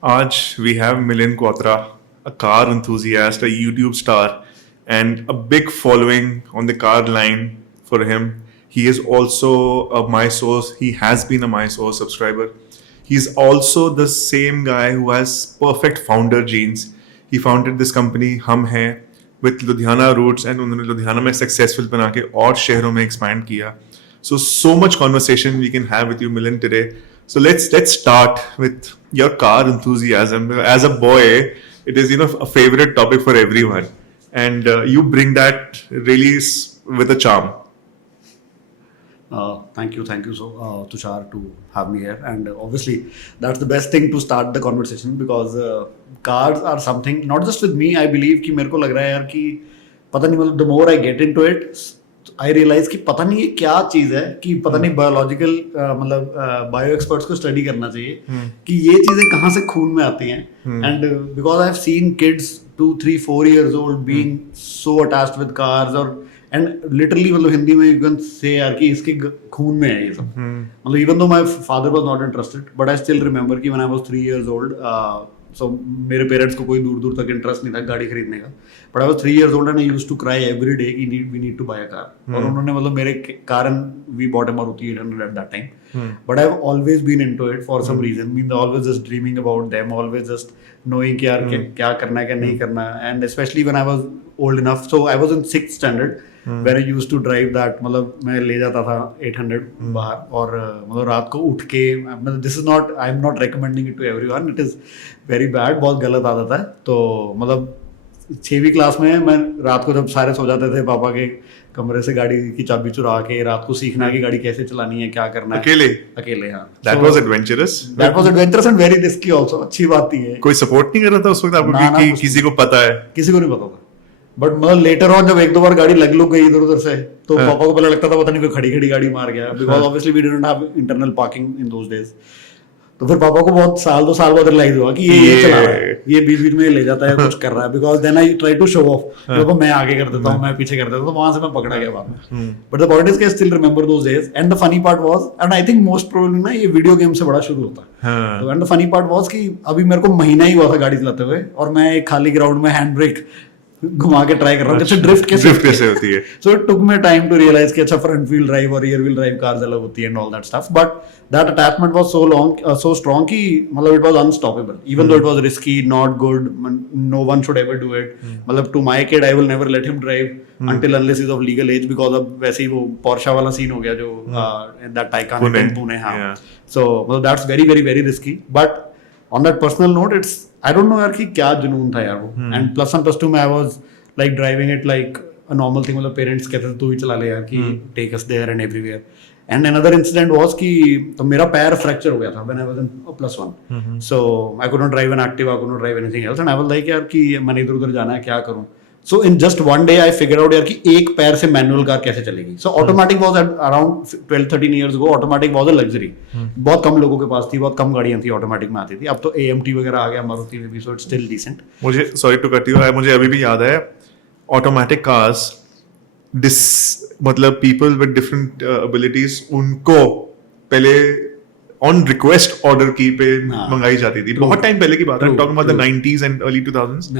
Aj, we have Milind Quatra, a car enthusiast, a YouTube star, and a big following on the car line for him. He is also a My Source. He has been a My Source subscriber. He's also the same guy who has perfect founder genes. He founded this company Hum Hai with Ludhiana roots, and उन्होंने लुधियाना में successful बना के और शहरों में expand किया. So much conversation we can have with you, Milind, today. So let's start with your car enthusiasm. As a boy, it is a favorite topic for everyone, and you bring that really with a charm. Thank you, Tushar, to have me here. And obviously, that's the best thing to start the conversation because cars are something. Not just with me, I believe कि मेरे को लग रहा है यार कि पता नहीं मतलब the more I get into it, I realize कि पता नहीं ये क्या चीज़ है कि पता नहीं बायोलॉजिकल मतलब बायो एक्सपर्ट्स को स्टडी करना चाहिए कि ये चीज़ें कहाँ से खून में आती हैं. And because I have seen kids 2, 3, 4 years old being so attached with cars और एंड लिटरली मतलब हिंदी में यू कैन से यार कि इसके खून में है ये सब. मतलब even though my father was not interested but I still remember कि when I was 3 years old so मेरे पेरेंट्स को कोई दूर दूर तक इंटरेस्ट नहीं था गाड़ी खरीदने का. But I was 3 years old and I used to cry every day कि we need to buy a car. और उन्होंने मतलब मेरे कारण we bought a Maruti 800 at that time. But I have always been into it for some reason. Mean always just dreaming about them, always just knowing कि यार क्या करना है क्या नहीं करना. And specially when I was old enough, so I was in 6th standard where I used to drive that. मतलब मैं ले जाता था 800 बाहर और मतलब रात को उठ के मतलब this is not, I am not recommending it to everyone, it is very bad, बहुत गलत आदत है. तो मतलब 6वीं क्लास में मैं रात को जब सारे सो जाते थे पापा के कमरे से गाड़ी की चाबी चुरा के रात को सीखना कि गाड़ी कैसे चलानी है क्या करना है अकेले. हाँ, That was adventurous. That was adventurous and very risky also. अच्छी बात ही है. कोई सपोर्ट नहीं कर रहा था उस वक्त आपको कि किसी को पता है? किसी को नहीं पता था. बट मतलब लेटर ऑन जब 1-2 बार गाड़ी लग गई इधर उधर से तो पापा को पहले लगता था पता नहीं कोई खड़ी खड़ी गाड़ी मार गया because obviously we didn't have internal parking in those days. तो फिर पापा को बहुत 2 साल बाद रियलाइज हुआ कि ये चला रहा है, ये बीच बीच में ले जाता है कुछ कर रहा है. Because then I try to show off देखो मैं आगे कर देता हूँ, मैं पीछे कर देता हूँ. तो वहां से मैं पकड़ा गया बाद में. But the point is I still remember those days. And the funny part was, and I think most probably ना ये वीडियो गेम से बड़ा शुरू होता है. तो and the funny part was कि अभी मेरे को महीना ही हुआ था गाड़ी चलाते हुए और मैं एक खाली ग्राउंड में हैंड ब्रेक घुमा के ट्राई कर रहा हूँ जैसे ड्रिफ्ट कैसे होती है. So it took me time to realise कि अच्छा फ्रंट व्हील ड्राइव और रियर व्हील ड्राइव कार्स अलग होती है and all that stuff. But that attachment was so strong कि मतलब it was unstoppable even though it was risky, not good, no one should ever do it. मतलब to my kid I will never let him drive until unless he's of legal age because अब वैसे ही वो Portia वाला scene हो गया जो that Taycan in Pune. हाँ, so well that's very very very risky. But on that personal note it's I don't know यार कि क्या जुनून था यार वो. And plus 1 plus 2 में I was like driving it like a normal thing. मतलब पेरेंट्स कहते थे तू ही चला ले यार कि take us there and everywhere. And another incident was कि तो मेरा पैर फ्रैक्चर हो गया था when I was in +1. So I could not drive an Activa, I could not drive anything else. And I was like यार कि मैंने इधर उधर जाना है क्या करूँ. So in just one day I figured out यार कि एक पैर से मैनुअल कार कैसे चलेगी. So automatic was around 12-13 years ago, automatic was a luxury. बहुत कम लोगों के पास थी, बहुत कम गाड़ियां थी ऑटोमेटिक में आती थी. अब तो AMT वगैरह आ गया मारुति में भी, so it's still decent. मुझे सॉरी टू कट यू, मुझे अभी भी याद है ऑटोमेटिक कार्स मतलब पीपल विद डिफरेंट एबिलिटीज उनको पहले ऑन रिक्वेस्ट ऑर्डर की पे मंगाई जाती थी. बहुत टाइम पहले की बात है, talking about the 90s and early 2000s.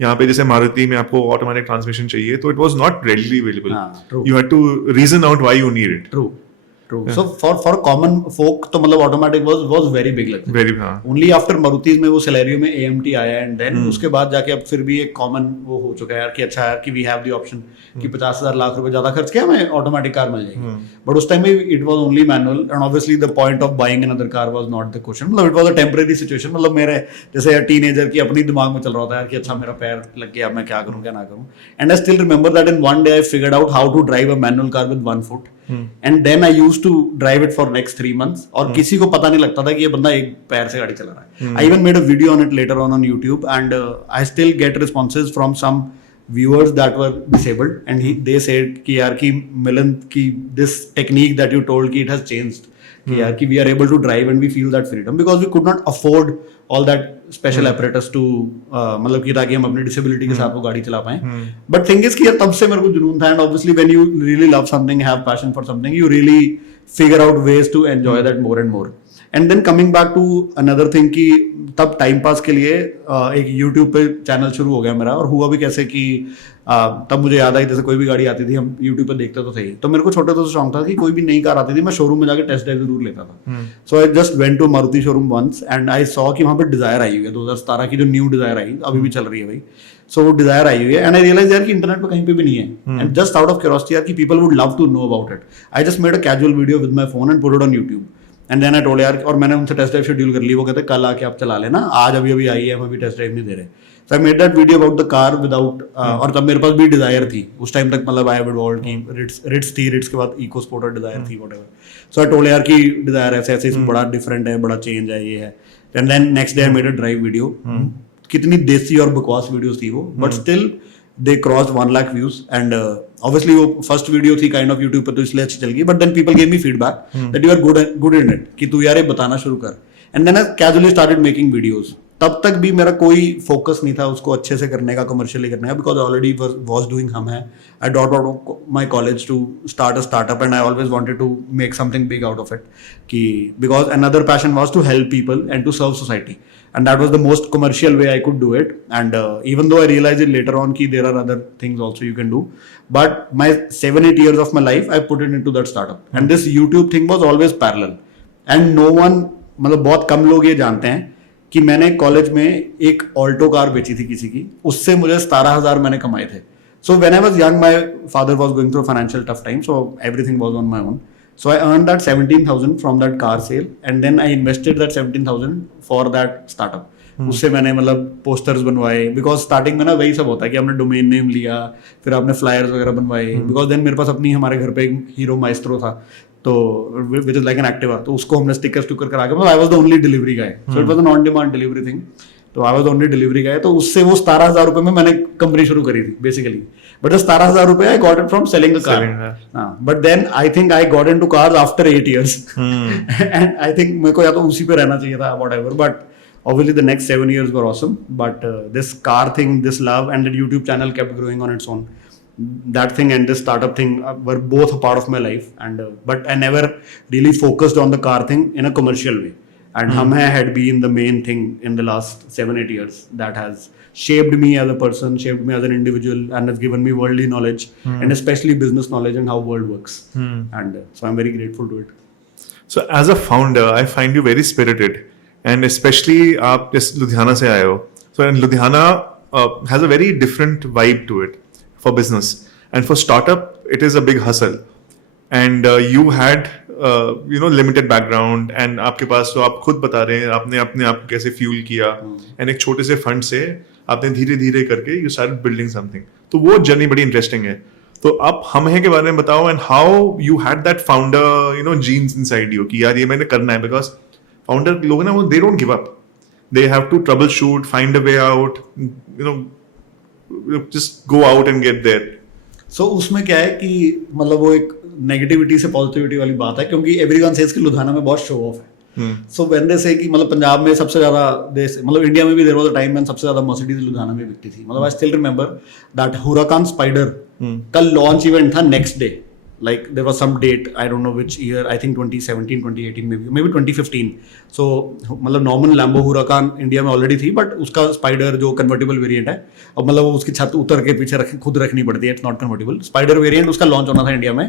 यहाँ पे जैसे मारुति में आपको ऑटोमेटिक ट्रांसमिशन चाहिए तो it was not readily available. You had to reason out why you need it. True. So for common folk तो मतलब automatic was very big लगता है. Only after Marutis में वो Celerio में AMT आया and then उसके बाद जाके अब फिर भी एक common वो हो चुका है यार कि अच्छा यार कि we have the option कि 50,000 लाख रुपए ज्यादा खर्च किया हमें ऑटोमेटिक कार मिल जाएगी. But उस टाइम में it was only manual and obviously the point of buying another car was not the question. मतलब it was a temporary situation. मतलब मेरे जैसे टीनेजर की अपनी दिमाग में चल रहा था यार कि अच्छा मेरा पैर लग गया, मैं क्या करूँ क्या ना करूँ. And I still remember that in one day I figured out how to drive a manual car with 1 foot. And then I used to drive it for next 3 months. और किसी को पता नहीं लगता था कि ये बंदा एक पैर से गाड़ी चला रहा है. I even made a video on it later on YouTube and I still get responses from some viewers that were disabled and they said कि यार कि Milind की this technique that you told कि it has changed. कि यार कि we are able to drive and we feel that freedom because we could not afford all that special apparatus to मतलब कि ताकि हम अपनी disability के साथ वो गाड़ी चला पाएं. But thing is कि यार तब से मेरे को जुनून था and obviously when you really love something, have passion for something, you really figure out ways to enjoy that more and more. And then coming back to another thing कि तब टाइम पास के लिए एक YouTube पे channel शुरू हो गया मेरा, और हुआ भी कैसे कि तब मुझे याद आई जैसे कोई भी गाड़ी आती थी हम यूट्यूब पे देखते तो थे, तो मेरे को छोटे तो शौक था कि कोई भी नई कार आती थी मैं शोरूम में जाके टेस्ट ड्राइव जरूर लेता था. So I just went to Maruti showroom once and I saw कि वहाँ पे डिजायर आई हुई है 2017 की, जो न्यू डिजायर आई अभी भी चल रही है भाई. सो वो डिजायर आई हुई है एंड आई रियलाइज यार कि इंटरनेट पे कहीं पे भी नहीं है, and just out of curiosity यार कि people would love to know about it, I just made a casual video with my phone and put it on YouTube. And then I told यार, और मैंने उनसे टेस्ट ड्राइव शेड्यूल कर ली. वो कहते कल आके आप चला लेना, आज अभी आई है, हम अभी टेस्ट ड्राइव नहीं दे रहे. So I made that video about the car without, और तब मेरे पास भी डिजायर थी उस टाइम तक, मतलब आई हैव इवॉल्व्ड की रिट्स थी, रिट्स के बाद इको स्पोर्ट और डिजायर थी व्हाटएवर. सो आई टोल्ड यार कि डिजायर ऐसे ऐसे इसमें बड़ा डिफरेंट है, बड़ा चेंज है, ये है. And then next day I made a drive video. कितनी देसी और बकवास वीडियोस थी वो, but still they crossed 1 lakh views and obviously वो first video थी kind of YouTube पे तो इसलिए अच्छी चल गई, but then people gave me feedback that you are good in it कि तू यार ये बताना शुरू कर. And then I casually started making videos. तब तक भी मेरा कोई फोकस नहीं था उसको अच्छे से करने का, कमर्शियली करने का, बिकॉज ऑलरेडी was doing हम है. I dropped out of my college to start a startup and I always wanted to make something big out of it कि because another passion was to help people and to serve society. And that was the most commercial way I could do it. And even though I realized it later on कि there are other things also you can do, but my 7-8 years of my life I put it into that startup. And this YouTube thing was always parallel. And no one, मतलब बहुत कम लोग ये जानते हैं कि मैंने college में एक ऑल्टो कार बेची थी किसी की, उससे मुझे 17,000 मैंने कमाए थे. So when I was young, my father was going through a financial tough time, so everything was on my own. So I earned that 17,000 from that car sale and then I invested that 17,000 for that startup. उससे मैंने मतलब posters बनवाए, because starting में ना वही सब होता है कि हमने डोमेन नेम लिया, फिर आपने फ्लायर्स वगैरह बनवाए, बिकॉज देन मेरे पास अपनी हमारे घर पे एक हीरो माइस्ट्रो था तो which is like an Activa, तो उसको हमने स्टिकर स्टिकर करा के, मतलब I was the only delivery guy, so it was an on demand delivery thing, तो I was only delivery guy. तो उससे वो 17,000 रुपए में मैंने कंपनी शुरू करी थी बेसिकली, बट 17,000 रुपए I got it from selling the car. But then I think I got into cars after 8 years and I think मेरे को या तो उसी पे रहना चाहिए था whatever, but obviously the next 7 years were awesome, but this car thing, this love and the YouTube channel kept growing on its own. That thing and this startup thing were both a part of my life, and but I never really focused on the car thing in a commercial way. And Hum Hai had been the main thing in the last 7-8 years that has shaped me as a person, shaped me as an individual, and has given me worldly knowledge and especially business knowledge and how world works. And so I'm very grateful to it. So as a founder, I find you very spirited. And especially आप जिस लुधियाना से आए हो, so and Ludhiana has a very different vibe to it for business, and for startup it is a big hustle, and you had limited background, and आपके पास, तो आप खुद बता रहे हैं आपने अपने आप कैसे फ्यूल किया, and एक छोटे से फंड से आपने धीरे धीरे करके you started building something. तो वो जर्नी बड़ी इंटरेस्टिंग है. तो आप हम हैं के बारे में बताओ, and how you had that founder genes inside you कि यार ये मैंने करना है, because फाउंडर लोग ना वो they don't give up, they have to troubleshoot, find a way out, just go out and get there. So उसमें क्या है कि मतलब वो एक नेगेटिविटी से पॉजिटिविटी वाली बात है, क्योंकि एवरीवन सेज कि लुधियाना में बहुत शो ऑफ है. सो व्हेन दे से कि मतलब पंजाब में सबसे ज्यादा देश, मतलब इंडिया में भी there was a time when सबसे ज्यादा मर्सिडीज लुधियाना में बिकती थी. मतलब I still remember that Huracan Spider का लॉन्च इवेंट था next day. Like there was some date, I don't know which year, I think 2017, 2018 maybe 2015. So मतलब नॉर्मल लैम्बो हुराकान इंडिया में ऑलरेडी थी, बट उसका स्पाइडर जो convertible variant है, अब मतलब वो उसकी छत उतर के पीछे खुद रखनी पड़ती है, it's not convertible. Spider variant उसका लॉन्च होना था इंडिया में,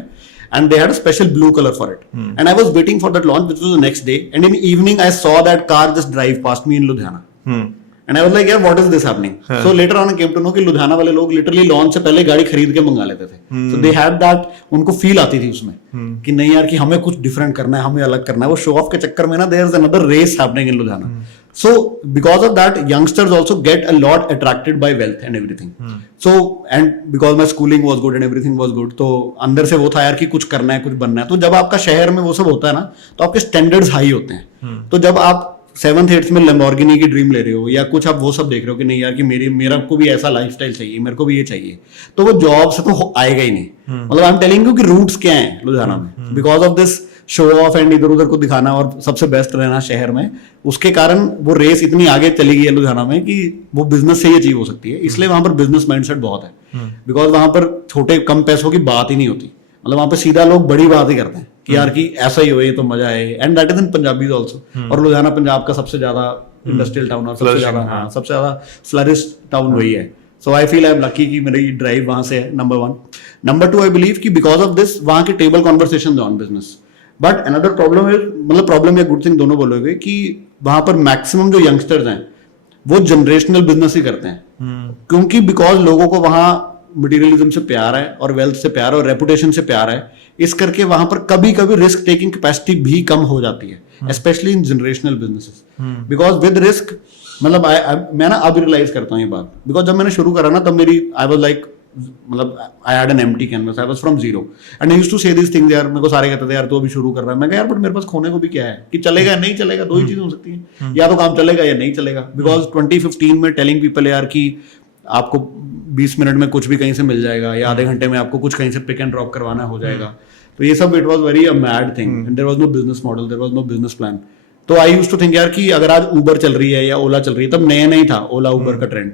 and they had a special blue colour for it, and I was waiting for that launch which was the next day, and in evening I saw that car just drive past me in Ludhiana. And I was like, यार what is this happening? So later on I came to know कि लुधियाना वाले लोग literally launch से पहले गाड़ी खरीद के मंगा लेते थे. So they had that, उनको फील आती थी उसमें कि नहीं यार कि हमें कुछ डिफरेंट करना है, हमें अलग करना है. वो शो ऑफ के चक्कर में ना there is another race happening in Ludhiana. So because of that, youngsters also get a lot attracted by wealth and everything. So and because my schooling was good and everything was good, तो अंदर से वो था यार कि कुछ करना है, कुछ बनना है. तो जब आपका शहर में वो सब होता है ना, तो आपके स्टैंडर्ड्स हाई होते हैं. तो जब आप 7th-8th में लैम्बोर्गिनी की ड्रीम ले रहे हो या कुछ आप वो सब देख रहे हो कि नहीं यार कि मेरा को भी ऐसा लाइफस्टाइल चाहिए, मेरे को भी ये चाहिए, तो वो जॉब से तो आएगा ही नहीं. मतलब आई एम टेलिंग यू कि रूट्स क्या हैं लुधियाना में, because of this show off and इधर उधर को दिखाना और सबसे बेस्ट रहना शहर में, उसके कारण वो रेस इतनी आगे चली गई है लुधियाना में कि वो बिजनेस से ही अचीव हो सकती है. इसलिए वहां पर बिजनेस माइंडसेट बहुत है, बिकॉज वहां पर छोटे कम पैसों की बात ही नहीं होती. मतलब वहां पे सीधा लोग बड़ी बात ही करते हैं कि यार कि ऐसा ही हो ये तो मजा है, and that is in Punjabis also. और लुधियाना पंजाब का सबसे ज्यादा इंडस्ट्रियल टाउन और सबसे ज्यादा फ्लरिश टाउन वही है। So I feel I am lucky कि मेरी ड्राइव वहां से है, नंबर 1। नंबर 2 आई बिलीव कि बिकॉज ऑफ दिस वहां के table conversation on business. But another problem है, मतलब प्रॉब्लम या गुड थिंग दोनों बोलोगे, कि वहां पर मैक्सिमम जो यंगस्टर्स हैं वो जनरेशनल बिजनेस ही करते हैं, क्योंकि बिकॉज लोगों को वहां मटेरियलिज्म से प्यार है और वेल्थ से प्यार है और रेपुटेशन से प्यार है, इस करके वहां पर कभी कभी रिस्क टेकिंग कैपेसिटी भी कम हो जाती है, specially in generational businesses. Because with risk, मतलब मैं ना अब रियलाइज करता हूँ ये बात, बिकॉज जब मैंने शुरू करा ना तब मेरी आई वाज लाइक, मतलब I had an empty canvas, I was from zero and I used to say these things. यार मेरे को सारे कहते थे यार तू अभी शुरू कर रहा है, मैं कहा यार बट मेरे पास खोने को भी क्या है, कि चलेगा या नहीं चलेगा, दो ही चीजें हो सकती हैं, या तो काम चलेगा या नहीं चलेगा। बिकॉज 2015 में टेलिंग पीपल यार कि आपको 20 मिनट में कुछ भी कहीं से मिल जाएगा या आधे घंटे में आपको कुछ कहीं से पिक एंड ड्रॉप करवाना हो जाएगा, तो ये सब it was very a mad thing and there was no business model, there was no business plan. तो आई यूज्ड टू थिंक यार कि अगर आज उबर चल रही है या ओला चल रही है, तब नया नहीं था ओला उबर का ट्रेंड,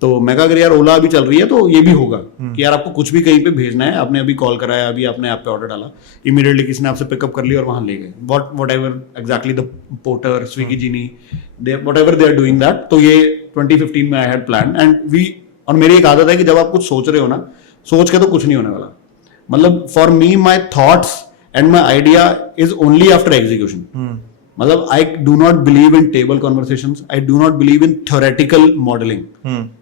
तो मैं कहा अगर यार ओला अभी चल रही है तो ये भी होगा कि यार आपको कुछ भी कहीं पे भेजना है, आपने अभी कॉल कराया, अभी आपने ऐप पे ऑर्डर डाला, इमीडिएटली किसी ने आपसे पिकअप कर लिया और वहां ले गए, whatever exactly the Porter, Swiggy Genie, whatever they are doing that. तो ये 2015 में I had plan and we, और मेरी एक आदत है कि जब आप कुछ सोच रहे हो ना, सोच के तो कुछ नहीं होने वाला, मतलब for me my thoughts and my idea is only after execution. मतलब I do not believe in table conversations, I do not believe in theoretical modelling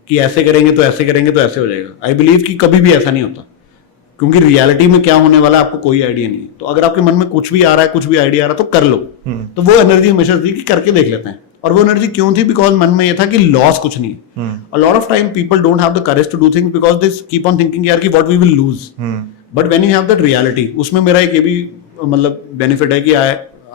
कि ऐसे करेंगे तो ऐसे करेंगे तो ऐसे हो जाएगा। आई बिलीव कि कभी भी ऐसा नहीं होता, क्योंकि रियलिटी में क्या होने वाला है आपको कोई आइडिया नहीं है। तो अगर आपके मन में कुछ भी आ रहा है, कुछ भी आइडिया आ रहा है, तो कर लो। तो वो एनर्जी हमेशा थी कि करके देख लेते हैं, और वो एनर्जी क्यों थी, बिकॉज मन में ये था कि लॉस कुछ नहीं है। A lot of time people don't have the courage to do things because they keep on thinking यार कि what we will lose, but when you have that reality, उसमें मेरा एक ये भी मतलब बेनिफिट है कि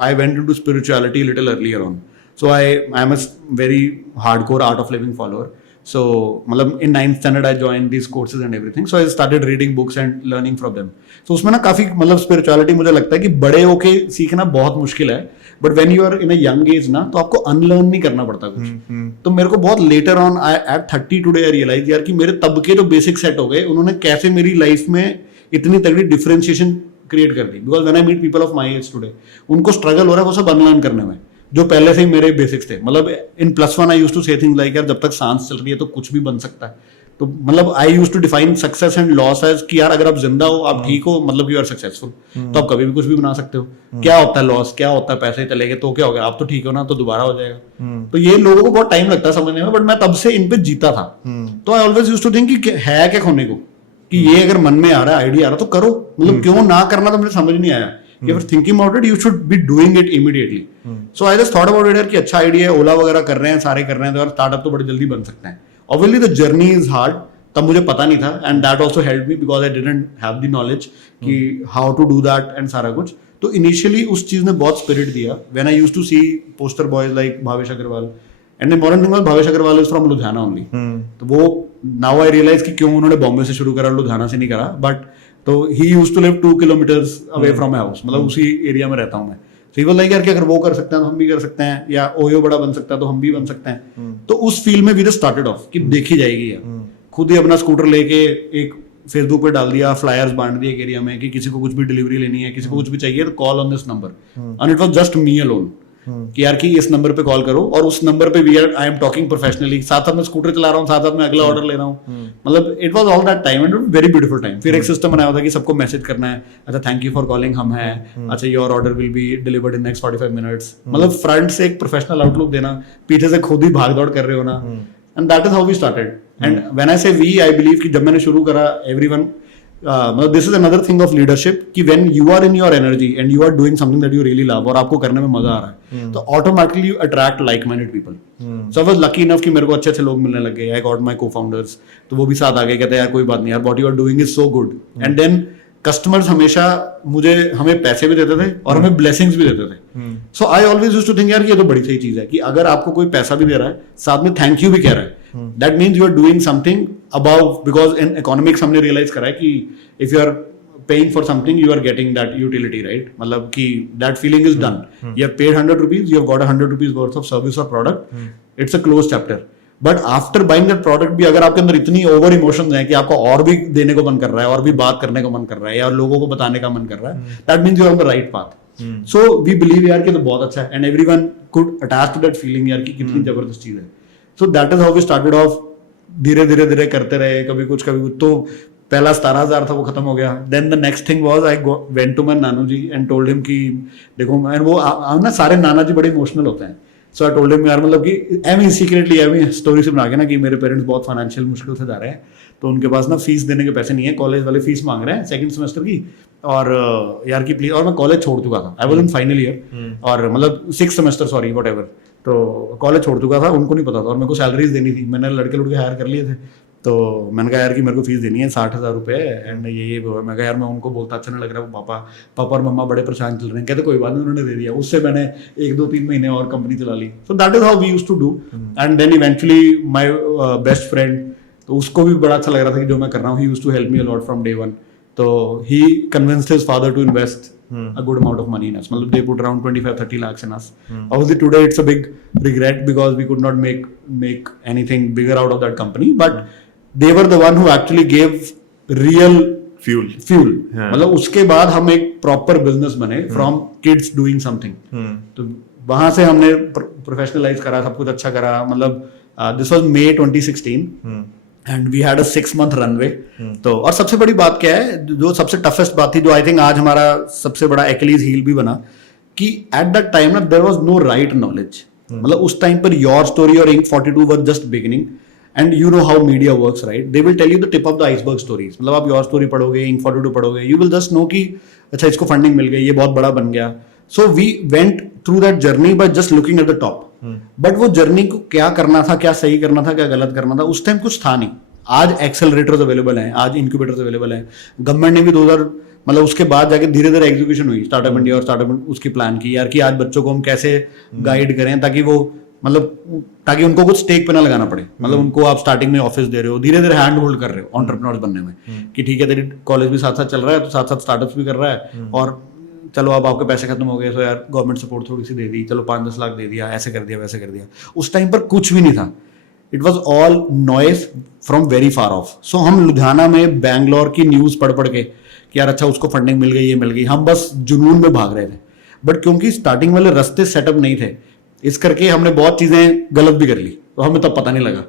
I went into spirituality a little earlier on. So I am a very hardcore art of living follower. So मतलब in 9th standard I joined these courses and everything. So I started reading books and learning from them. So उसमें ना काफी मतलब spirituality मुझे लगता है कि बड़े होके सीखना बहुत मुश्किल है. But when you are in a young age ना, तो आपको unlearn नहीं करना पड़ता कुछ. तो मेरे को बहुत later on at 30 today I realized यार कि मेरे तब के जो basic set हो गए, उन्होंने कैसे मेरी life में इतनी तगड़ी differentiation क्रिएट कर दी। Because when I meet people of my age today, उनको स्ट्रगल हो रहा है वो सब अनलर्न करने में, जो पहले से ही मेरे बेसिक्स थे। मतलब इन +1 आई यूज्ड टू से थिंग्स लाइक यार जब तक सांस चल रही है तो कुछ भी बन सकता है। तो मतलब I used to define success and loss as कि यार अगर आप जिंदा हो, आप ठीक हो, मतलब यू आर सक्सेसफुल, तो आप कभी भी कुछ भी बना सकते हो। क्या होता है लॉस, क्या होता है पैसे चले गए तो क्या हो गया, आप तो ठीक हो ना, तो दोबारा हो जाएगा। तो ये लोगों को बहुत टाइम लगता है समझने में, बट मैं तब से इन पे जीता था। तो I always used to think कि है क्या खोने को, कि ये अगर मन में आ रहा है, आइडिया आ रहा है, तो करो। मतलब क्यों ना करना, तो मुझे समझ नहीं आया। If thinking about it, you should be doing it immediately. So I just thought about it यार कि अच्छा आइडिया है, ओला वगैरह कर रहे हैं, सारे कर रहे हैं, तो यार स्टार्टअप तो बड़े जल्दी बन सकते हैं। Obviously the journey is hard, तब मुझे पता नहीं था, and that also helped me because I didn't have the knowledge कि how to do that and सारा कुछ। तो इनिशियली उस चीज ने बहुत स्पिरिट दिया। When I used to see poster boys like Bhavesh Agarwal, and the important thing was Bhavesh Agarwal is from Ludhiana only. तो वो now I realize कि क्यों उन्होंने बॉम्बे से शुरू करा, लुधियाना से नहीं करा, बट तो he used to live 2 kilometers away from my house, मतलब उसी एरिया में रहता हूँ मैं। So he was like यार कि अगर वो कर सकते हैं तो हम भी कर सकते हैं, या ओयो बड़ा बन सकता है तो हम भी बन सकते हैं। तो उस फील्ड में we just started off कि देखी जाएगी यार। खुद ही अपना स्कूटर लेके एक फेसबुक पे डाल दिया, फ्लायर्स बांट दिए एक एरिया में कि किसी को कुछ भी डिलीवरी लेनी है, किसी को कुछ भी चाहिए तो call on this number, and it was just me alone कि यार कि इस नंबर पे कॉल करो, और उस नंबर पे आई एम टॉकिंग प्रोफेशनली, साथ साथ मैं स्कूटर चला रहा हूँ, साथ साथ मैं अगला ऑर्डर ले रहा हूँ। मतलब it was all that time and very beautiful time. फिर एक सिस्टम बनाया था कि सबको मैसेज करना है, अच्छा थैंक यू फॉर कॉलिंग, हम हैं, अच्छा your order will be delivered in next 45 minutes. मतलब फ्रंट से एक प्रोफेशनल आउटलुक देना, पीछे से खुद ही भाग दौड़ कर रहे हो ना, and that is how we started. And when I say we, I believe कि जब मैंने शुरू करा, एवरीवन मतलब this is another thing of leadership कि when you are in your energy and you are doing something that you really love, और आपको करने में मजा आ रहा है, तो automatically you attract like minded people. So I was lucky enough कि मेरे को अच्छे अच्छे लोग मिलने लग गए। आई गॉट माय को-फाउंडर्स, तो वो भी साथ आ गए, कहते हैं यार कोई बात नहीं यार, what you are doing is so good. And then customers हमेशा हमें पैसे भी देते थे और हमें ब्लेसिंग्स भी देते थे। So I always used to think यार ये तो बड़ी सही चीज है कि अगर आपको कोई पैसा भी दे रहा है, साथ में थैंक यू भी कह रहा है, that means you are doing something above, because in economics हमने रियलाइज करा है कि if you are paying for something, you are getting that utility, right? मतलब कि that feeling is done. You have paid 100 rupees, you have got 100 rupees worth of service or product. It's a closed chapter. But after buying that product भी अगर आपके अंदर इतनी over emotions हैं कि आपको और भी देने को मन कर रहा है और भी बात करने को मन कर रहा है या लोगों को बताने का मन कर रहा है, that means you are on the right path. So we believe यार कि तो बहुत अच्छा है, and everyone could attach to that feeling यार कि कितनी जबरदस्त चीज है. So that is how we started off. धीरे धीरे धीरे करते रहे, कभी कुछ तो पहला 17,000 था वो खत्म हो गया. Then the next thing was I went to my नानू जी एंड टोल्ड हिम कि देखो, एंड वो ना सारे नाना जी बड़े इमोशनल होते हैं. सो आई टोल्ड हिम यार मतलब कि एमी सीक्रेटली एमी स्टोरी से बना के ना कि मेरे पेरेंट्स बहुत फाइनेंशियल मुश्किल से जा रहे हैं, तो उनके पास ना फीस देने के पैसे नहीं है, कॉलेज वाले फीस मांग रहे हैं सेकंड सेमेस्टर की, और यार की प्लीज. और मैं कॉलेज छोड़ चुका था, आई वाज इन फाइनल ईयर, और मतलब 6th सेमेस्टर सॉरी व्हाटएवर, तो कॉलेज छोड़ चुका था, उनको नहीं पता था, और मेरे को सैलरीज देनी थी. मैंने लड़के हायर कर लिए थे, तो मैंने कहा यार कि मेरे को फीस देनी है 60,000 रुपये, एंड ये मैं कहा यार मैं उनको बोलता अच्छा नहीं लग रहा है, वो पापा और मम्मा बड़े परेशान चल रहे हैं. कहते कोई बात नहीं, उन्होंने दे दिया. उससे मैंने 1-2-3 महीने और कंपनी चला ली. So that is how we used to do. And then eventually my best friend, तो उसको भी बड़ा अच्छा लग रहा था कि जो मैं कर रहा हूँ, he used to help me a lot from day one. तो he convinced his father to invest a good amount of money in us. मतलब they put around 25-30 lakhs in us. Obviously today it's a big regret because we could not make anything bigger out of that company, but they were the one who actually gave real fuel. मतलब उसके बाद हम एक proper business बने from kids doing something. तो वहां से हमने प्रोफेशनलाइज करा, सब कुछ अच्छा करा. मतलब this was May 2016. And we had a 6-month runway. तो और सबसे बड़ी बात क्या है, जो सबसे टफेस्ट बात थी, जो आई थिंक आज हमारा सबसे बड़ा एक्लीज हील भी बना, कि एट दैट टाइम ना there was no right knowledge. मतलब उस टाइम पर योर स्टोरी और Inc 42 were just beginning, and you know how media works, right? They will tell you the tip of the iceberg stories. मतलब आप योर स्टोरी पढ़ोगे, ink 42 पढ़ोगे, you will just no कि अच्छा इसको फंडिंग मिल गई, ये बहुत बड़ा बन गया. So we went through that journey by just looking at the top. But वो जर्नी को क्या करना था, क्या सही करना था, क्या गलत करना था, उस टाइम कुछ था नहीं. आज एक्सेलरेटर्स अवेलेबल हैं, आज इंक्यूबेटर्स अवेलेबल हैं. गवर्नमेंट ने भी 2000 मतलब उसके बाद जाके धीरे धीरे एग्जीक्यूशन हुई स्टार्टअप इंडिया, और स्टार्टअप उसकी प्लान की यार कि आज बच्चों को हम कैसे गाइड करें ताकि वो मतलब ताकि उनको कुछ स्टेक पे ना लगाना पड़े. मतलब उनको आप स्टार्टिंग में ऑफिस दे रहे हो, धीरे धीरे हैंड होल्ड कर रहे हो एंटरप्रेन्योर्स बनने में, कि ठीक है तेरी कॉलेज भी साथ साथ चल रहा है, तो साथ साथ स्टार्टअप्स भी कर रहा है, और चलो अब आपके पैसे खत्म हो गए तो यार गवर्नमेंट सपोर्ट थोड़ी सी दे दी, चलो 5-10 लाख दे दिया, ऐसे कर दिया वैसे कर दिया. उस टाइम पर कुछ भी नहीं था. It was all noise from very far off. So हम लुधियाना में बैंगलोर की न्यूज पढ़ के कि यार अच्छा उसको फंडिंग मिल गई, ये मिल गई, हम बस जुनून में भाग रहे थे. बट क्योंकि स्टार्टिंग वाले रास्ते सेटअप नहीं थे, इस करके हमने बहुत चीजें गलत भी कर ली, तो हमें तब पता नहीं लगा.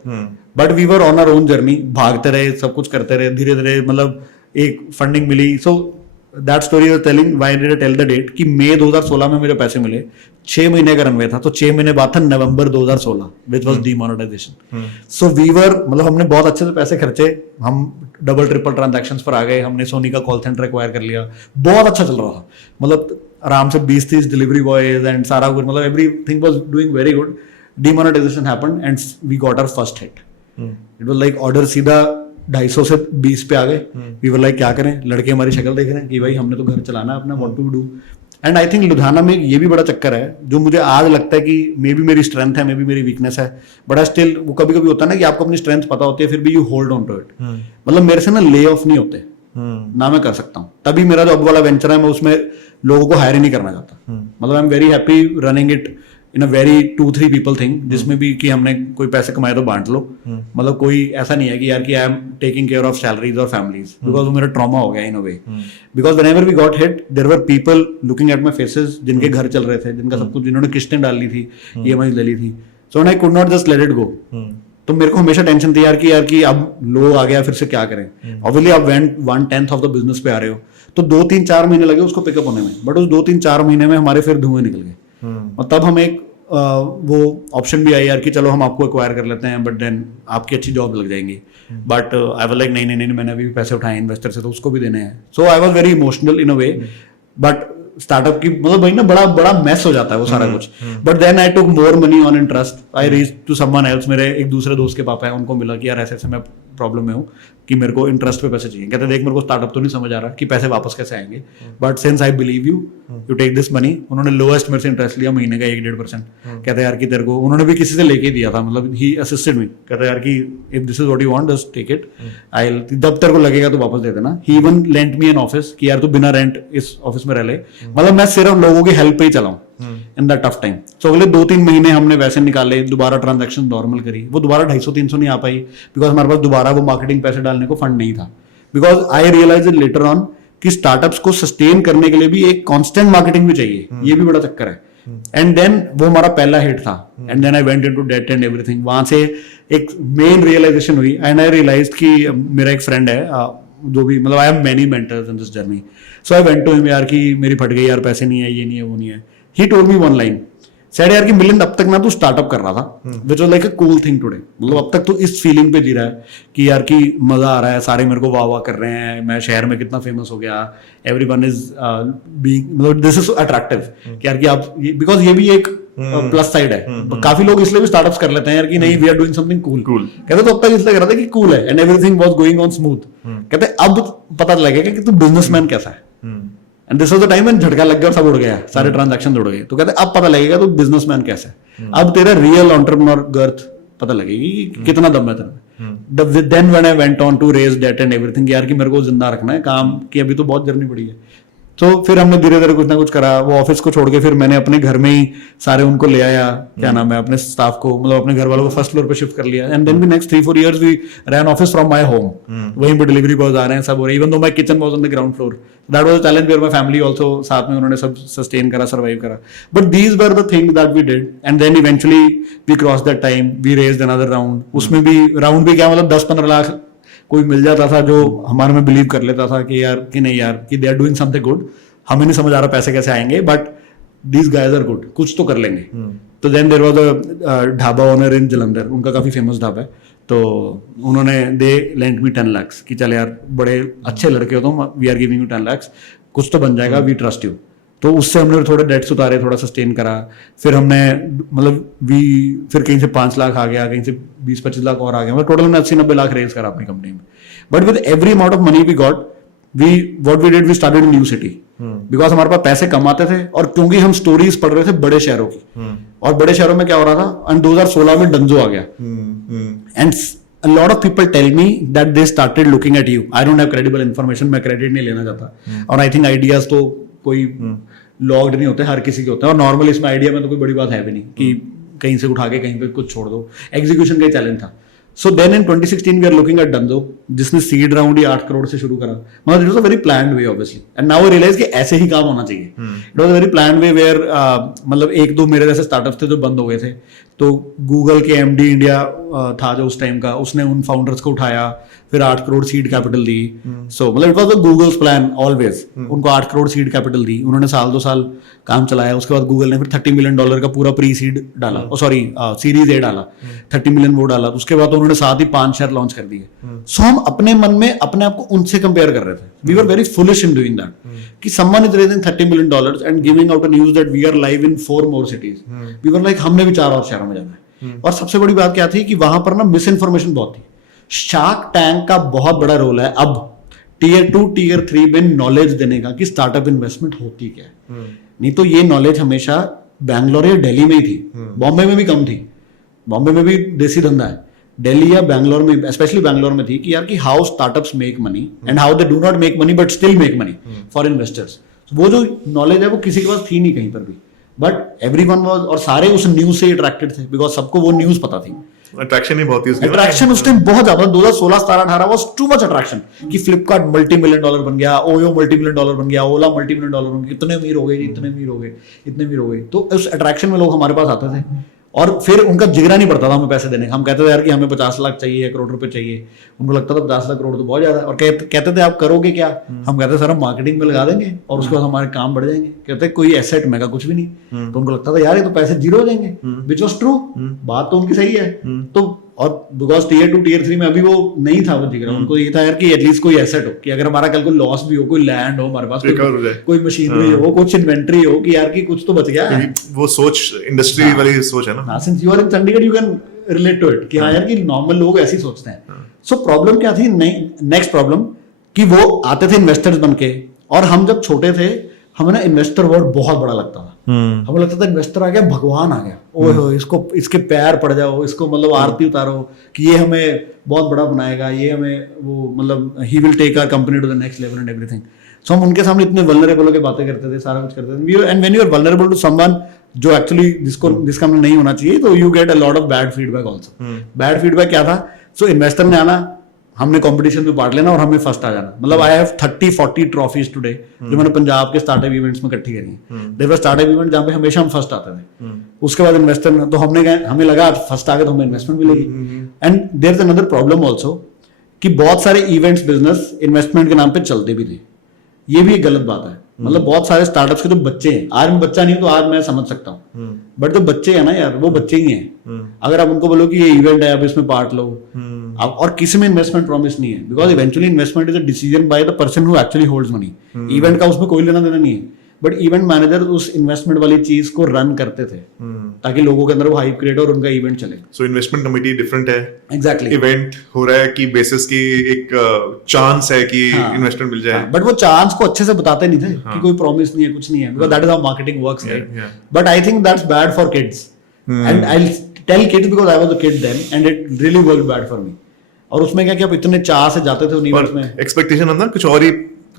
But we were on our own journey, भागते रहे, सब कुछ करते रहे, धीरे धीरे मतलब एक फंडिंग मिली. So that story was telling, why did I tell the date, कि मई 2016 में मेरे पैसे मिले. 6 महीने का रनवे था, तो 6 महीने बाद था नवंबर 2016, which was demonetisation. So we were मतलब हमने बहुत अच्छे से पैसे खर्चे, हम डबल ट्रिपल ट्रांजैक्शंस पर आ गए, हमने सोनी का कॉल सेंटर एक्वायर कर लिया, बहुत अच्छा चल रहा था. मतलब आराम से 20-30 डिलीवरी बॉयज एंड सारा कुछ, मतलब everything was doing very good. Demonetisation happened and we got our first hit. It was like order सीधा 250 से 20 पे आ गए. वी वर लाइक क्या करें, लड़के हमारी शक्ल देख रहे हैं कि भाई हमने तो घर चलाना है अपना, what to do. And I think Ludhiana में ये भी बड़ा चक्कर है, जो मुझे आज लगता है कि मे बी मेरी स्ट्रेंथ है, मे बी मेरी वीकनेस है, बट आई स्टिल, वो कभी कभी होता है ना कि आपको अपनी स्ट्रेंथ पता होती है, फिर भी you hold on to it. मतलब मेरे से ना ले ऑफ नहीं होते, ना मैं कर सकता हूँ. तभी मेरा जो अब वाला वेंचर है, मैं उसमें लोगों को हायर ही नहीं करना चाहता. मतलब I am very happy running it in a very 2-3 people thing, जिसमें भी कि हमने कोई पैसे कमाए तो बांट लो. मतलब कोई ऐसा नहीं है कि यार कि I am taking care of salaries और फैमिलीज, बिकॉज वो मेरा ट्रॉमा हो गया in a way. Because whenever we got hit there were people looking at my faces, जिनके घर चल रहे थे, जिनका सब कुछ, जिन्होंने किस्तें डाल ली थी, EMI ले ली थी. So I could not just let it go. तो मेरे को हमेशा टेंशन थी यार कि अब लो आ गया, फिर से क्या करें. ऑब्वियसली आप 1/10 ऑफ द बिजनेस पे आ रहे हो, तो 2-3-4 महीने लगे उसको पिकअप होने में, बट उस 2-3-4 महीने में हमारे फिर धुएं निकल गए. और तब हम एक वो ऑप्शन भी आई यार कि चलो हम आपको एक्वायर कर लेते हैं, बट देन आपकी अच्छी जॉब लग जाएंगी. बट आई वाज लाइक नहीं, मैंने अभी पैसे उठाए इन्वेस्टर से, तो उसको भी देने हैं. So I was very emotional in a way. But startup की मतलब भाई ना बड़ा मेस हो जाता है वो सारा कुछ. But then I took more money on interest. I reach to someone else, मेरे एक दूसरे दोस्त के पापा है, उनको मिला कि यार ऐसे मैं प्रॉब्लम में हूँ कि मेरे को इंटरेस्ट पे पैसे चाहिए. कहते देख मेरे को स्टार्टअप तो नहीं समझ आ रहा कि पैसे वापस कैसे आएंगे, but since I believe you take this money. उन्होंने लोएस्ट मेरे से इंटरेस्ट लिया महीने का 1-1.5%. कहते यार कि तेरे को, उन्होंने भी किसी से लेके दिया था, मतलब ही असिस्टेड मी. कहते यार कि if this is what you want just take it, I जब तेरे को लगेगा तो वापस दे देना. He even lent me an office कि यार तू बिना रेंट इस ऑफिस में रह ले. मतलब मैं सिर्फ लोगों की हेल्प पे ही चलाऊं, इन द टफ टाइम। सो अगले 2-3 महीने हमने वैसे निकाले, दोबारा ट्रांजैक्शन नॉर्मल करी, वो दोबारा 250-300 नहीं आ पाई बिकॉज हमारे पास दोबारा वो मार्केटिंग पैसे डालने को फंड नहीं था। Because I realise later on कि स्टार्टअप्स को सस्टेन करने के लिए भी एक कांस्टेंट मार्केटिंग भी चाहिए, ये भी बड़ा चक्कर है। एंड देन वो हमारा पहला हिट था and then I went into debt and everything. वहां से एक मेन रियलाइजेशन हुई एंड आई रियलाइज्ड कि मेरा एक फ्रेंड है जो भी मतलब I have many mentors in this journey, so I went to him यार कि मेरी फट गई यार, पैसे नहीं है, ये नहीं है, वो नहीं है। He told me one line, said यार कि मिलिंद अब तक ना तू स्टार्टअप कर रहा था which was like a cool thing today, मतलब अब तक तू इस फीलिंग पे जी रहा है कि यार कि मजा आ रहा है, सारे मेरे को वाह वाह कर रहे हैं, मैं शहर में कितना फेमस हो गया, एवरीवन इज बीइंग, मतलब दिस इज अट्रैक्टिव कि यार कि आप, बिकॉज ये भी एक प्लस साइड है। काफी लोग इसलिए भी स्टार्टअप्स कर लेते हैं यार कि नहीं we are doing something cool, कहते तो अब तक इसलिए कर रहे थे कि कूल है and everything was going on smooth, कहते अब पता लगेगा कि तू बिजनेसमैन कैसा है। And this was the time when झटका लग गया और सब उड़ गया, सारे ट्रांजैक्शन उड़ गए, तो कहते अब पता लगेगा तो बिजनेसमैन कैसा है, अब तेरा रियल एंटरप्रेन्योर गर्थ पता लगेगी कि कितना दम है तेरे। Then when I went on to raise debt and everything, यार कि मेरे को जिंदा रखना है काम की, अभी तो बहुत जर्नी पड़ी है। तो फिर हमने धीरे धीरे कुछ ना कुछ करा, वो ऑफिस को छोड़ के फिर मैंने अपने घर में ही सारे उनको ले आया, क्या नाम है, अपने स्टाफ को, मतलब अपने घर वालों को फर्स्ट फ्लोर पे शिफ्ट कर लिया। And then we next 3-4 years we ran office from my home, वहीं पे डिलीवरी बॉयज आ रहे हैं, सब हो रहे हैं, even though my kitchen was on the ground floor, that was a challenge where my family also साथ में उन्होंने सब सस्टेन करा, सर्वाइव करा, but these were the things that we did. And then eventually we cross that time, we raised another round, उसमें भी round भी क्या मतलब 10-15 लाख कोई मिल जाता था जो हमारे में बिलीव कर लेता था कि यार कि नहीं यार कि they are doing something good, हमें नहीं समझ आ रहा पैसे कैसे आएंगे but these guys are good, कुछ तो कर लेंगे। तो then there was a dhaba owner in Jalandhar, उनका काफी फेमस ढाबा है, तो उन्होंने दे लेंट मी 10 लाख कि चल यार बड़े अच्छे लड़के हो तुम, we are giving you 10 lakh, कुछ तो बन जाएगा, वी ट्रस्ट यू। तो उससे हमने थोड़े डेट्स उतारे, थोड़ा सस्टेन करा, फिर हमने मतलब फिर कहीं से 5 लाख आ गया, कहीं से 20-25 लाख और आ गया, मतलब टोटल हमने 80-90 लाख रेज करा अपनी कंपनी में। But with every amount of money we got, what we did, we started a new city, because हमारे पास पैसे कम आते थे और क्योंकि हम स्टोरीज पढ़ रहे थे बड़े शहरों की, और बड़े शहरों में क्या हो रहा था, एंड 2016 में डंजो आ गया, and a lot of people tell me that they started looking at you. I don't have credible information, मैं क्रेडिट नहीं लेना चाहता, और आई थिंक आइडियाज तो कोई लॉग्ड नहीं होते, हर किसी के होते हैं, और नॉर्मली इसमें आइडिया में तो कोई बड़ी बात है भी नहीं कि कहीं से उठा के कहीं पे कुछ छोड़ दो, एग्जीक्यूशन का ही चैलेंज था। So then in 2016 we are looking at Dunzo, जिसने सीड राउंड ही 8 करोड़ से शुरू करा, मतलब it was a very planned way obviously, and now I realise कि ऐसे ही काम होना चाहिए। It was a very planned way where मतलब 1-2 मेरे जैसे स्टार्टअप्स थे जो बंद हो गए थे, तो गूगल के एमडी इंडिया था जो उस टाइम का, उसने उन फाउंडर्स को उठाया, फिर 8 करोड़ सीड कैपिटल दी। सो मतलब it was a Google's plan always, उनको 8 करोड़ सीड कैपिटल दी, उन्होंने 1-2 साल काम चलाया, उसके बाद गूगल ने फिर $30 मिलियन का पूरा प्री सीड डाला, सॉरी सीरीज ए डाला, 30 मिलियन वो डाला, उसके बाद उन्होंने साथ ही 5 शेयर लॉन्च कर दिए। सो हम अपने मन में अपने आप को उनसे कंपेयर कर रहे थे, we were very foolish in doing that, कि someone is raising $30 million and giving out a news that we are live in 4 more cities, we were like हमने भी 4 और शहरों में जाना है। और सबसे बड़ी बात क्या थी कि वहां पर ना मिस इन्फॉर्मेशन बहुत थी। शार्क टैंक का बहुत बड़ा रोल है अब टीयर 2 टीयर 3 में नॉलेज देने का कि स्टार्टअप इन्वेस्टमेंट होती क्या है, नहीं तो ये नॉलेज हमेशा बैंगलोर या दिल्ली में ही थी, बॉम्बे में भी कम थी, बॉम्बे में भी देसी धंधा है, दिल्ली या बैंगलोर में, स्पेशली बैंगलोर में थी कि यार कि how startups make money and how they do not make money but still make money for investors. वो जो नॉलेज है वो किसी के पास थी नहीं कहीं पर भी, बट एवरीवन वाज, और सारे उस न्यूज से अट्रैक्टेड थे बिकॉज सबको वो न्यूज पता थी। अट्रैक्शन ही बहुत थी उसकी, अट्रैक्शन उस टाइम बहुत ज्यादा, 2016, 17, 18 वाज टू मच अट्रैक्शन कि फ्लिपकार्ट $multi million बन गया, ओयो $multi million बन गया, ओला $multi million बन गया, इतने अमीर हो गए, इतने अमीर हो गए, इतने अमीर हो गए। तो उस अट्रैक्शन में लोग हमारे पास आते थे और फिर उनका जिगरा नहीं पड़ता था हमें पैसे देने का। हम कहते थे यार कि हमें 50 लाख चाहिए, 1 करोड़ रुपए चाहिए, उनको लगता था 50 लाख करोड़ तो बहुत ज्यादा है, और कहते थे आप करोगे क्या, हम कहते सर हम मार्केटिंग में लगा देंगे और उसके बाद हमारे काम बढ़ जाएंगे, कहते कोई एसेट मेगा कुछ भी नहीं। तो उनको लगता था यार ये तो पैसे जीरो हो जाएंगे, विच वॉज ट्रू, बात तो उनकी सही है। तो और बिकॉज टीयर 2 टीयर 3 में अभी वो नहीं था वो जिगरा, उनको ये था यार कि एटलीस्ट कोई एसेट हो, कि अगर हमारा कल को लॉस भी हो, कोई लैंड हो हमारे पास, कोई मशीनरी हो, कुछ इन्वेंट्री हो, कि यार कि कुछ तो बच गया। वो सोच इंडस्ट्री वाली सोच है ना, since you are in Chandigarh you can relate to it कि हाँ यार कि नॉर्मल लोग ऐसे ही सोचते हैं। सो प्रॉब्लम क्या थी, नेक्स्ट प्रॉब्लम कि वो आते थे इन्वेस्टर्स बन के, और हम जब छोटे थे हमें ना इन्वेस्टर वर्ड बहुत बड़ा लगता था, हमें लगता था इन्वेस्टर आ गया भगवान आ गया, ओहो इसको इसके पैर पड़ जाओ, इसको मतलब आरती उतारो कि ये हमें बहुत बड़ा बनाएगा, ये हमें वो मतलब he will take our company to the next level and everything. So हम उनके सामने इतने वल्नरेबल होकर बातें करते थे, सारा कुछ करते थे, and when you are vulnerable to someone जो एक्चुअली जिसका हमने नहीं होना चाहिए, तो you get a lot of bad feedback also. Bad feedback क्या था? सो इन्वेस्टर ने आना, हमने कंपटीशन में पार्ट लेना और हमें फर्स्ट आ जाना। मतलब आई हैव 30-40 ट्रॉफीज टुडे जो मैंने पंजाब के स्टार्टअप इवेंट्स में इकट्ठी करी हैं। देयर वर स्टार्टअप इवेंट जहाँ पे हमेशा हम फर्स्ट आते थे। उसके बाद इन्वेस्टर तो हमें लगा फर्स्ट आ गए तो हमें इन्वेस्टमेंट मिलेगी। And there is another problem also कि बहुत सारे इवेंट्स बिजनेस इन्वेस्टमेंट के नाम पे चलते भी थे। ये भी एक गलत बात है। मतलब बहुत सारे स्टार्टअप्स के जो बच्चे हैं, आज मैं बच्चा नहीं हूं तो आज मैं समझ सकता हूँ, बट जो बच्चे हैं ना यार, वो बच्चे ही हैं। अगर आप उनको बोलो कि ये इवेंट है, आप इसमें पार्ट लो, और किसी में इन्वेस्टमेंट प्रॉमिस नहीं है, because eventually investment is a decision by the person who actually holds money. Event का उसमें कोई लेना देना नहीं है, बट इवेंट मैनेजर उस इन्वेस्टमेंट वाली चीज को रन करते थे ताकि लोगों के अंदर वो हाइप क्रिएट हो और उनका इवेंट चले। सो इन्वेस्टमेंट कमिटी डिफरेंट है, एग्जैक्टली। इवेंट हो रहा है कि बेसिस की एक चांस है कि इन्वेस्टमेंट मिल जाए, बट वो चांस को अच्छे से बताते नहीं थे कि कोई प्रॉमिस नहीं है, कुछ नहीं है, because that is how marketing works, right? But I think that's bad for kids, and I will tell kids because I was a kid then and it really worked bad for me. और उसमें क्या कि आप इतने चाह से जाते थे उन इवेंट्स में, एक्सपेक्टेशन अंदर कुछ और ही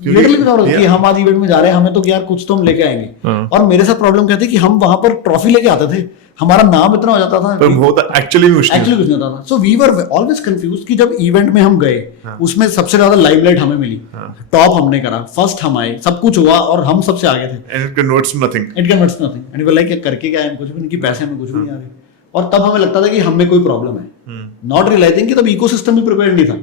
लिटरली कुछ और कि हम आज इवेंट में जा रहे हैं, हमें तो यार कुछ तो हम लेके आएंगे। और मेरे साथ प्रॉब्लम क्या थी कि हम वहां पर ट्रॉफी लेके आते थे, हमारा नाम इतना हो जाता था, पर होता एक्चुअली मुश्किल कुछ नहीं होता था। So we were always confused कि जब इवेंट में हम गए, उसमें सबसे ज्यादा लाइमलाइट हमें मिली, टॉप हमने करा, फर्स्ट हम आए, सब कुछ हुआ और हम सबसे आगे थे। And it converts nothing, and we like करके क्या है, कुछ भी नहीं, कि पैसे हमें कुछ भी नहीं आ रहे। और तब हमें लगता था कि हमें कोई प्रॉब्लम है, नॉट रियलाइजिंग कि तब इकोसिस्टम भी प्रिपेयर नहीं था।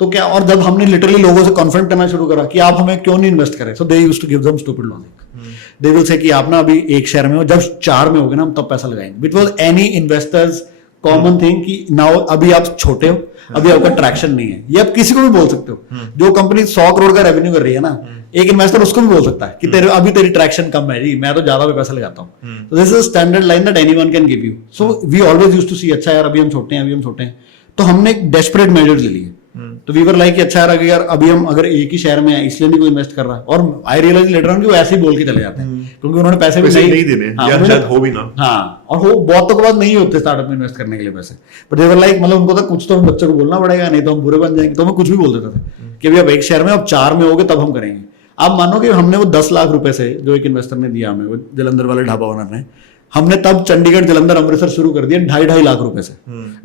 तो क्या, और जब हमने लिटरली लोगों से कॉन्फ्रंट करना शुरू करा कि आप हमें क्यों नहीं इन्वेस्ट करें, so they used to give them stupid logic. They will say कि आप ना अभी एक शेयर में हो, जब 4 में होगे ना हम तब पैसा लगाएंगे। It was any investors common thing कि नाउ अभी आप छोटे हो, अभी आपका ट्रैक्शन नहीं है। ये आप किसी को भी बोल सकते हो। जो कंपनी 100 करोड़ का रेवेन्यू कर रही है ना, एक इन्वेस्टर उसको भी बोल सकता है कि अभी तेरी ट्रैक्शन कम है जी, मैं तो ज्यादा पैसा लगाता हूँ। तो this is standard line that anyone can give you. So we always used to see, अच्छा यार अभी हम छोटे हैं, अभी हम छोटे हैं, तो हमने डेस्परेट मेजर्स ले लिए। तो वी वर लाइक कि अच्छा यार अभी हम अगर एक ही शेयर में है इसलिए नहीं कोई इन्वेस्ट कर रहा है। और आई रियलाइज लेटर ऑन कि वो ऐसे ही बोल के चले जाते हैं क्योंकि उन्होंने पैसे भी नहीं देने, या शायद हो भी ना। हाँ, और हो बहुत के बाद नहीं होते स्टार्टअप में इन्वेस्ट करने के लिए पैसे, बट दे वर लाइक मतलब उनको तो कुछ तो हम बच्चों को बोलना पड़ेगा, नहीं तो हम बुरे बन जाएंगे। तो हमें कुछ भी बोल देते थे कि अभी आप एक शेयर में, अब 4 में होगे तब हम करेंगे। आप मानो कि हमने वो 10 लाख रुपए से, जो एक इन्वेस्टर ने दिया हमें, वो जलंधर वाले ढाबा ओनर ने, हमने तब चंडीगढ़ जलंधर अमृतसर शुरू कर दिया 2.5 लाख रुपए से।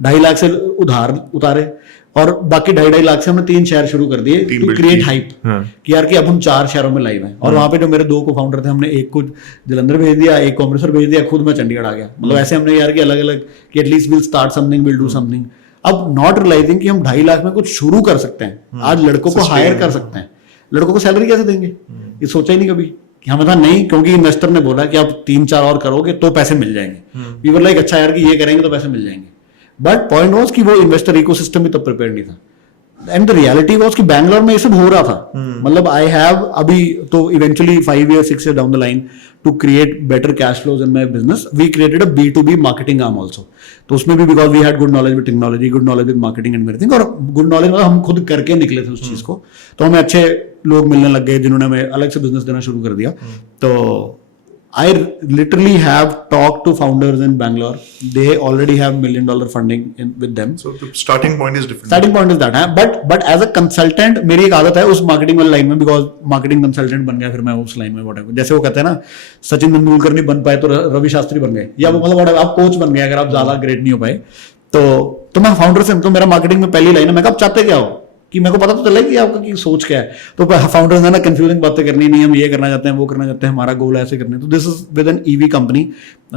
2.5 लाख से उधार उतारे और बाकी 2.5 लाख से हमने 3 शेयर शुरू कर दिए टू क्रिएट हाइप कि यार कि अब हम 4 शहरों में लाइव हैं। और वहां पे जो मेरे 2 को फाउंडर थे, हमने एक को जलंधर भेज दिया, एक को अमृतसर भेज दिया, खुद मैं चंडीगढ़ आ गया। मतलब ऐसे हमने यार कि अलग अलग कि at least will start something, will do something. अब नॉट रियलाइजिंग कि हम 2.5 लाख में कुछ शुरू कर सकते हैं। आज लड़कों को हायर कर सकते हैं, लड़कों को सैलरी कैसे देंगे, ये सोचा ही नहीं कभी। हमें था नहीं, क्योंकि इन्वेस्टर ने बोला कि आप 3-4 और करोगे तो पैसे मिल जाएंगे। वी वर लाइक अच्छा यार कि ये करेंगे तो पैसे मिल जाएंगे। बट पॉइंट वाज कि वो इन्वेस्टर इकोसिस्टम भी तब प्रिपेयर नहीं था। एंड द रियलिटी वाज कि बैंगलोर में ये सब हो रहा था। मतलब आई हैव अभी तो eventually 5 years 6 years down the line to create better cash flows in my business, we created a B2B marketing arm also. तो उसमें भी because we had good knowledge with technology, good knowledge with marketing and everything. और good knowledge मतलब हम खुद करके निकले थे उस चीज को, तो हमें अच्छे लोग मिलने लग गए जिन्होंने हमें अलग से बिजनेस देना शुरू कर दिया। तो I literally have talked to founders in Bangalore. They already have $1 million funding with them. So the starting point is different. Starting point is that है, but as a consultant मेरी एक आदत है उस मार्केटिंग वाली लाइन में, because marketing consultant बन गया फिर मैं उस लाइन में whatever. जैसे वो कहते हैं ना, सचिन तेंदुलकर नहीं बन पाए तो रवि शास्त्री बन गए, या मतलब whatever, आप कोच बन गए अगर आप ज्यादा ग्रेट नहीं हो पाए। तो मैं फाउंडर से, तो मेरा मार्केटिंग में पहली लाइन है, मैं कहा आप चाहते क्या हो, कि मेरे को पता तो चला कि आपका की सोच क्या है। तो फाउंडर्स ने ना कंफ्यूजिंग बातें करनी नहीं, हम ये करना चाहते हैं, वो करना चाहते हैं, हमारा गोल ऐसे करने। तो this is with an EV company,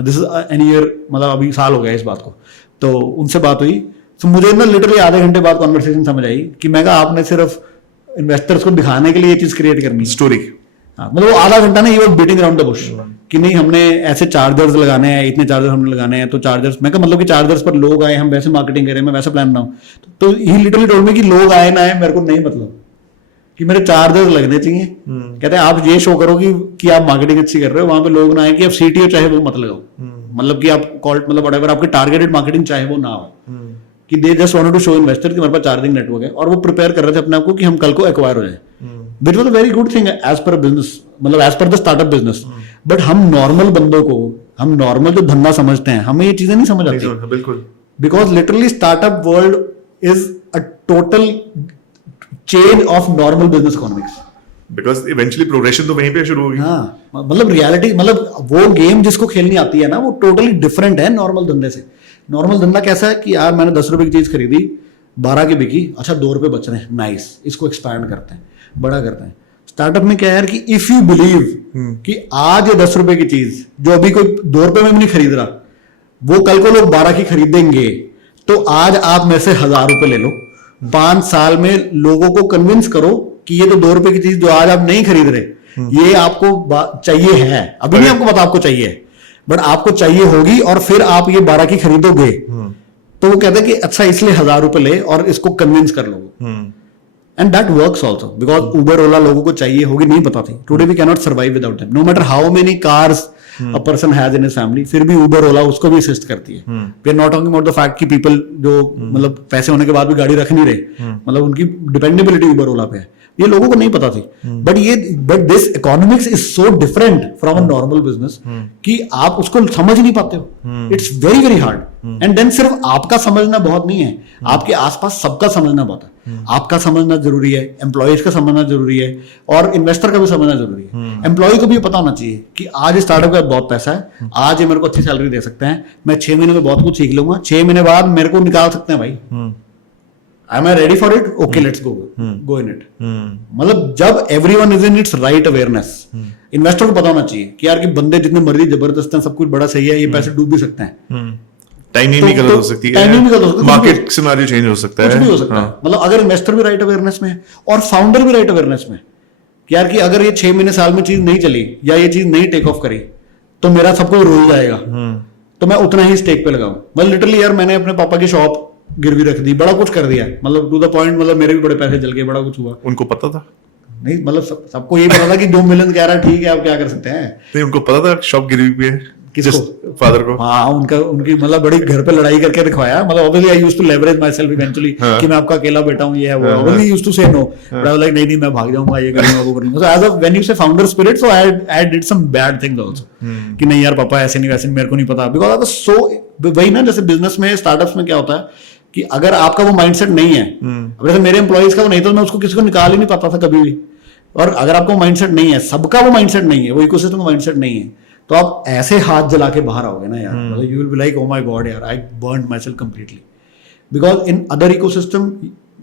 this is an year, मतलब अभी साल हो गया इस बात को। तो उनसे बात हुई, तो मुझे ना लिटरली आधे घंटे बाद कॉन्वर्सेशन समझ आई कि मैं कहा आपने सिर्फ इन्वेस्टर्स को दिखाने के लिए ये चीज क्रिएट करनी स्टोरी। हाँ, मतलब वो आधा घंटा ना ये बीटिंग अराउंड द बुश कि नहीं हमने ऐसे चार्जर्स लगाने हैं, इतने चार्जर हमने लगाने हैं, तो चार्जर्स, मैं कहा मतलब कि चार्जर्स पर लोग आए, हम वैसे मार्केटिंग करें, मैं वैसा प्लान बनाऊं। तो ही लिटरली टोल्ड मी कि लोग आए ना आए मेरे को नहीं मतलब, कि मेरे चार्जर्स लगने चाहिए। कहते हैं आप ये शो करो कि आप मार्केटिंग अच्छी कर रहे हो, वहां पे लोग ना आए कि आप CTO चाहे वो मत लगाओ, मतलब कि आप कॉल मतलब व्हाटएवर आपकी टारगेटेड मार्केटिंग चाहे वो ना हो, कि they just wanted to show investor कि हमारे पास चार्जिंग नेटवर्क है, और वो प्रिपेयर कर रहे थे अपने आप को कि हम कल को एक्वायर हो जाए। Which was a very good thing as per business, मतलब as per the startup business. But हम नॉर्मल बंदों को, हम नॉर्मल जो धंधा समझते हैं, हमें ये चीजें नहीं समझ आती। बिल्कुल, because literally startup world is a total change of normal business economics. Because eventually progression तो वहीं पे शुरू होगी. हाँ, मतलब रियलिटी, मतलब वो गेम जिसको खेलनी आती है ना, वो टोटली डिफरेंट है नॉर्मल धंधे से. नॉर्मल धंधा कैसा है कि यार मैंने 10 रुपए की चीज खरीदी, 12 की बिकी, अच्छा 2 रुपए बच रहे हैं, नाइस, इसको एक्सपैंड करते हैं, बड़ा करते हैं. स्टार्टअप में क्या है यार कि इफ यू बिलीव कि आज ये 10 रुपए की चीज जो अभी कोई 2 रुपए में भी नहीं खरीद रहा, वो कल को लोग 12 की खरीदेंगे, तो आज आप में से 1000 रुपए ले लो, 5 साल में लोगों को कन्विंस करो कि ये तो 2 रुपए की चीज जो आज आप नहीं खरीद रहे, ये आपको चाहिए है. अभी नहीं आपको पता आपको चाहिए, बट आपको चाहिए होगी, और फिर आप ये 12 की खरीदोगे. तो वो कहते हैं कि अच्छा इसलिए 1000 रुपए ले और इसको कन्विंस कर लो. And that works also because Uber Ola लोगों को चाहिए होगी, नहीं पता थी. Today we can not survive without them, no matter how many cars a person has in his family, फिर भी उबर ओला उसको भी असिस्ट करती है. We are not talking about the fact कि पीपल जो मतलब पैसे होने के बाद भी गाड़ी रख नहीं रहे, मतलब उनकी डिपेंडेबिलिटी उबर ओला पे है, ये लोगों को नहीं पता थी. But this economics is so different from a normal business कि आप उसको समझ नहीं पाते हो. It's very very hard. And then सिर्फ आपका समझना बहुत नहीं है, आपके आसपास सबका समझना बहुत है. आपका समझना जरूरी है, एम्प्लॉयज का समझना जरूरी है, और इन्वेस्टर का भी समझना जरूरी है. एम्प्लॉय को भी पता होना चाहिए कि आज स्टार्टअप का बहुत पैसा है, आज ये मेरे को अच्छी सैलरी दे सकते हैं, मैं 6 महीने में बहुत कुछ सीख लूंगा, 6 महीने बाद मेरे को निकाल सकते हैं भाई. Am I ready for it? Okay, let's go in it. मतलब जब everyone is in its right awareness, investor को पता होना चाहिए कि यार कि बंदे जितने मर्जी जबरदस्त हैं, सब कुछ बड़ा सही है, ये पैसे डूब भी सकते हैं. टाइमिंग भी गलत हो सकती है, मार्केट सिनेरियो चेंज हो सकता है, कुछ भी हो सकता है. मतलब अगर इन्वेस्टर भी राइट अवेयरनेस में है और फाउंडर भी राइट अवेयरनेस में कि यार कि अगर ये 6 महीने साल में चीज नहीं चली या ये चीज नहीं टेक ऑफ करी, तो मेरा सब कुछ रुल जाएगा, तो मैं उतना ही स्टेक पे लगाऊं. मतलब लिटरली यार मैंने अपने पापा की शॉप गिरवी रख दी, बड़ा कुछ कर दिया, मतलब टू द पॉइंट, मतलब मेरे भी बड़े पैसे जल गए, बड़ा कुछ हुआ. उनको पता था? नहीं, मतलब सबको यही पता था कि 2 मिलियन कह रहा है, ठीक है, आप क्या कर सकते हैं. नहीं, उनको पता था शॉप गिरवी पे है. किसको? फादर को. हाँ, उनकी मतलब बड़ी घर पे लड़ाई करके दिखवाया. मतलब obviously I used to leverage myself eventually कि मैं आपका अकेला बेटा हूं, ये है वो. Obviously used to say no, but I was like नहीं मैं भाग जाऊंगा, ये करूंगा, वो करूंगा. So as a when you say founder spirit, so I did some bad things also कि नहीं यार पापा ऐसे नहीं वैसे नहीं, मेरे को नहीं पता. बिकॉज़ आई वाज सो, वही ना, जैसे बिजनेस में स्टार्टअप्स में क्या होता है कि अगर आपका वो माइंडसेट नहीं है, अब जैसे मेरे एम्प्लॉइज का वो नहीं, तो मैं उसको किसी को निकाल ही नहीं पाता था कभी भी. और अगर आपका वो माइंडसेट नहीं है, सबका वो माइंडसेट नहीं है, वो इकोसिस्टम का माइंडसेट नहीं है, तो आप ऐसे हाथ जला के बाहर आओगे ना यार, मतलब you will be like oh my god यार, I burned myself completely. Because in other ecosystem,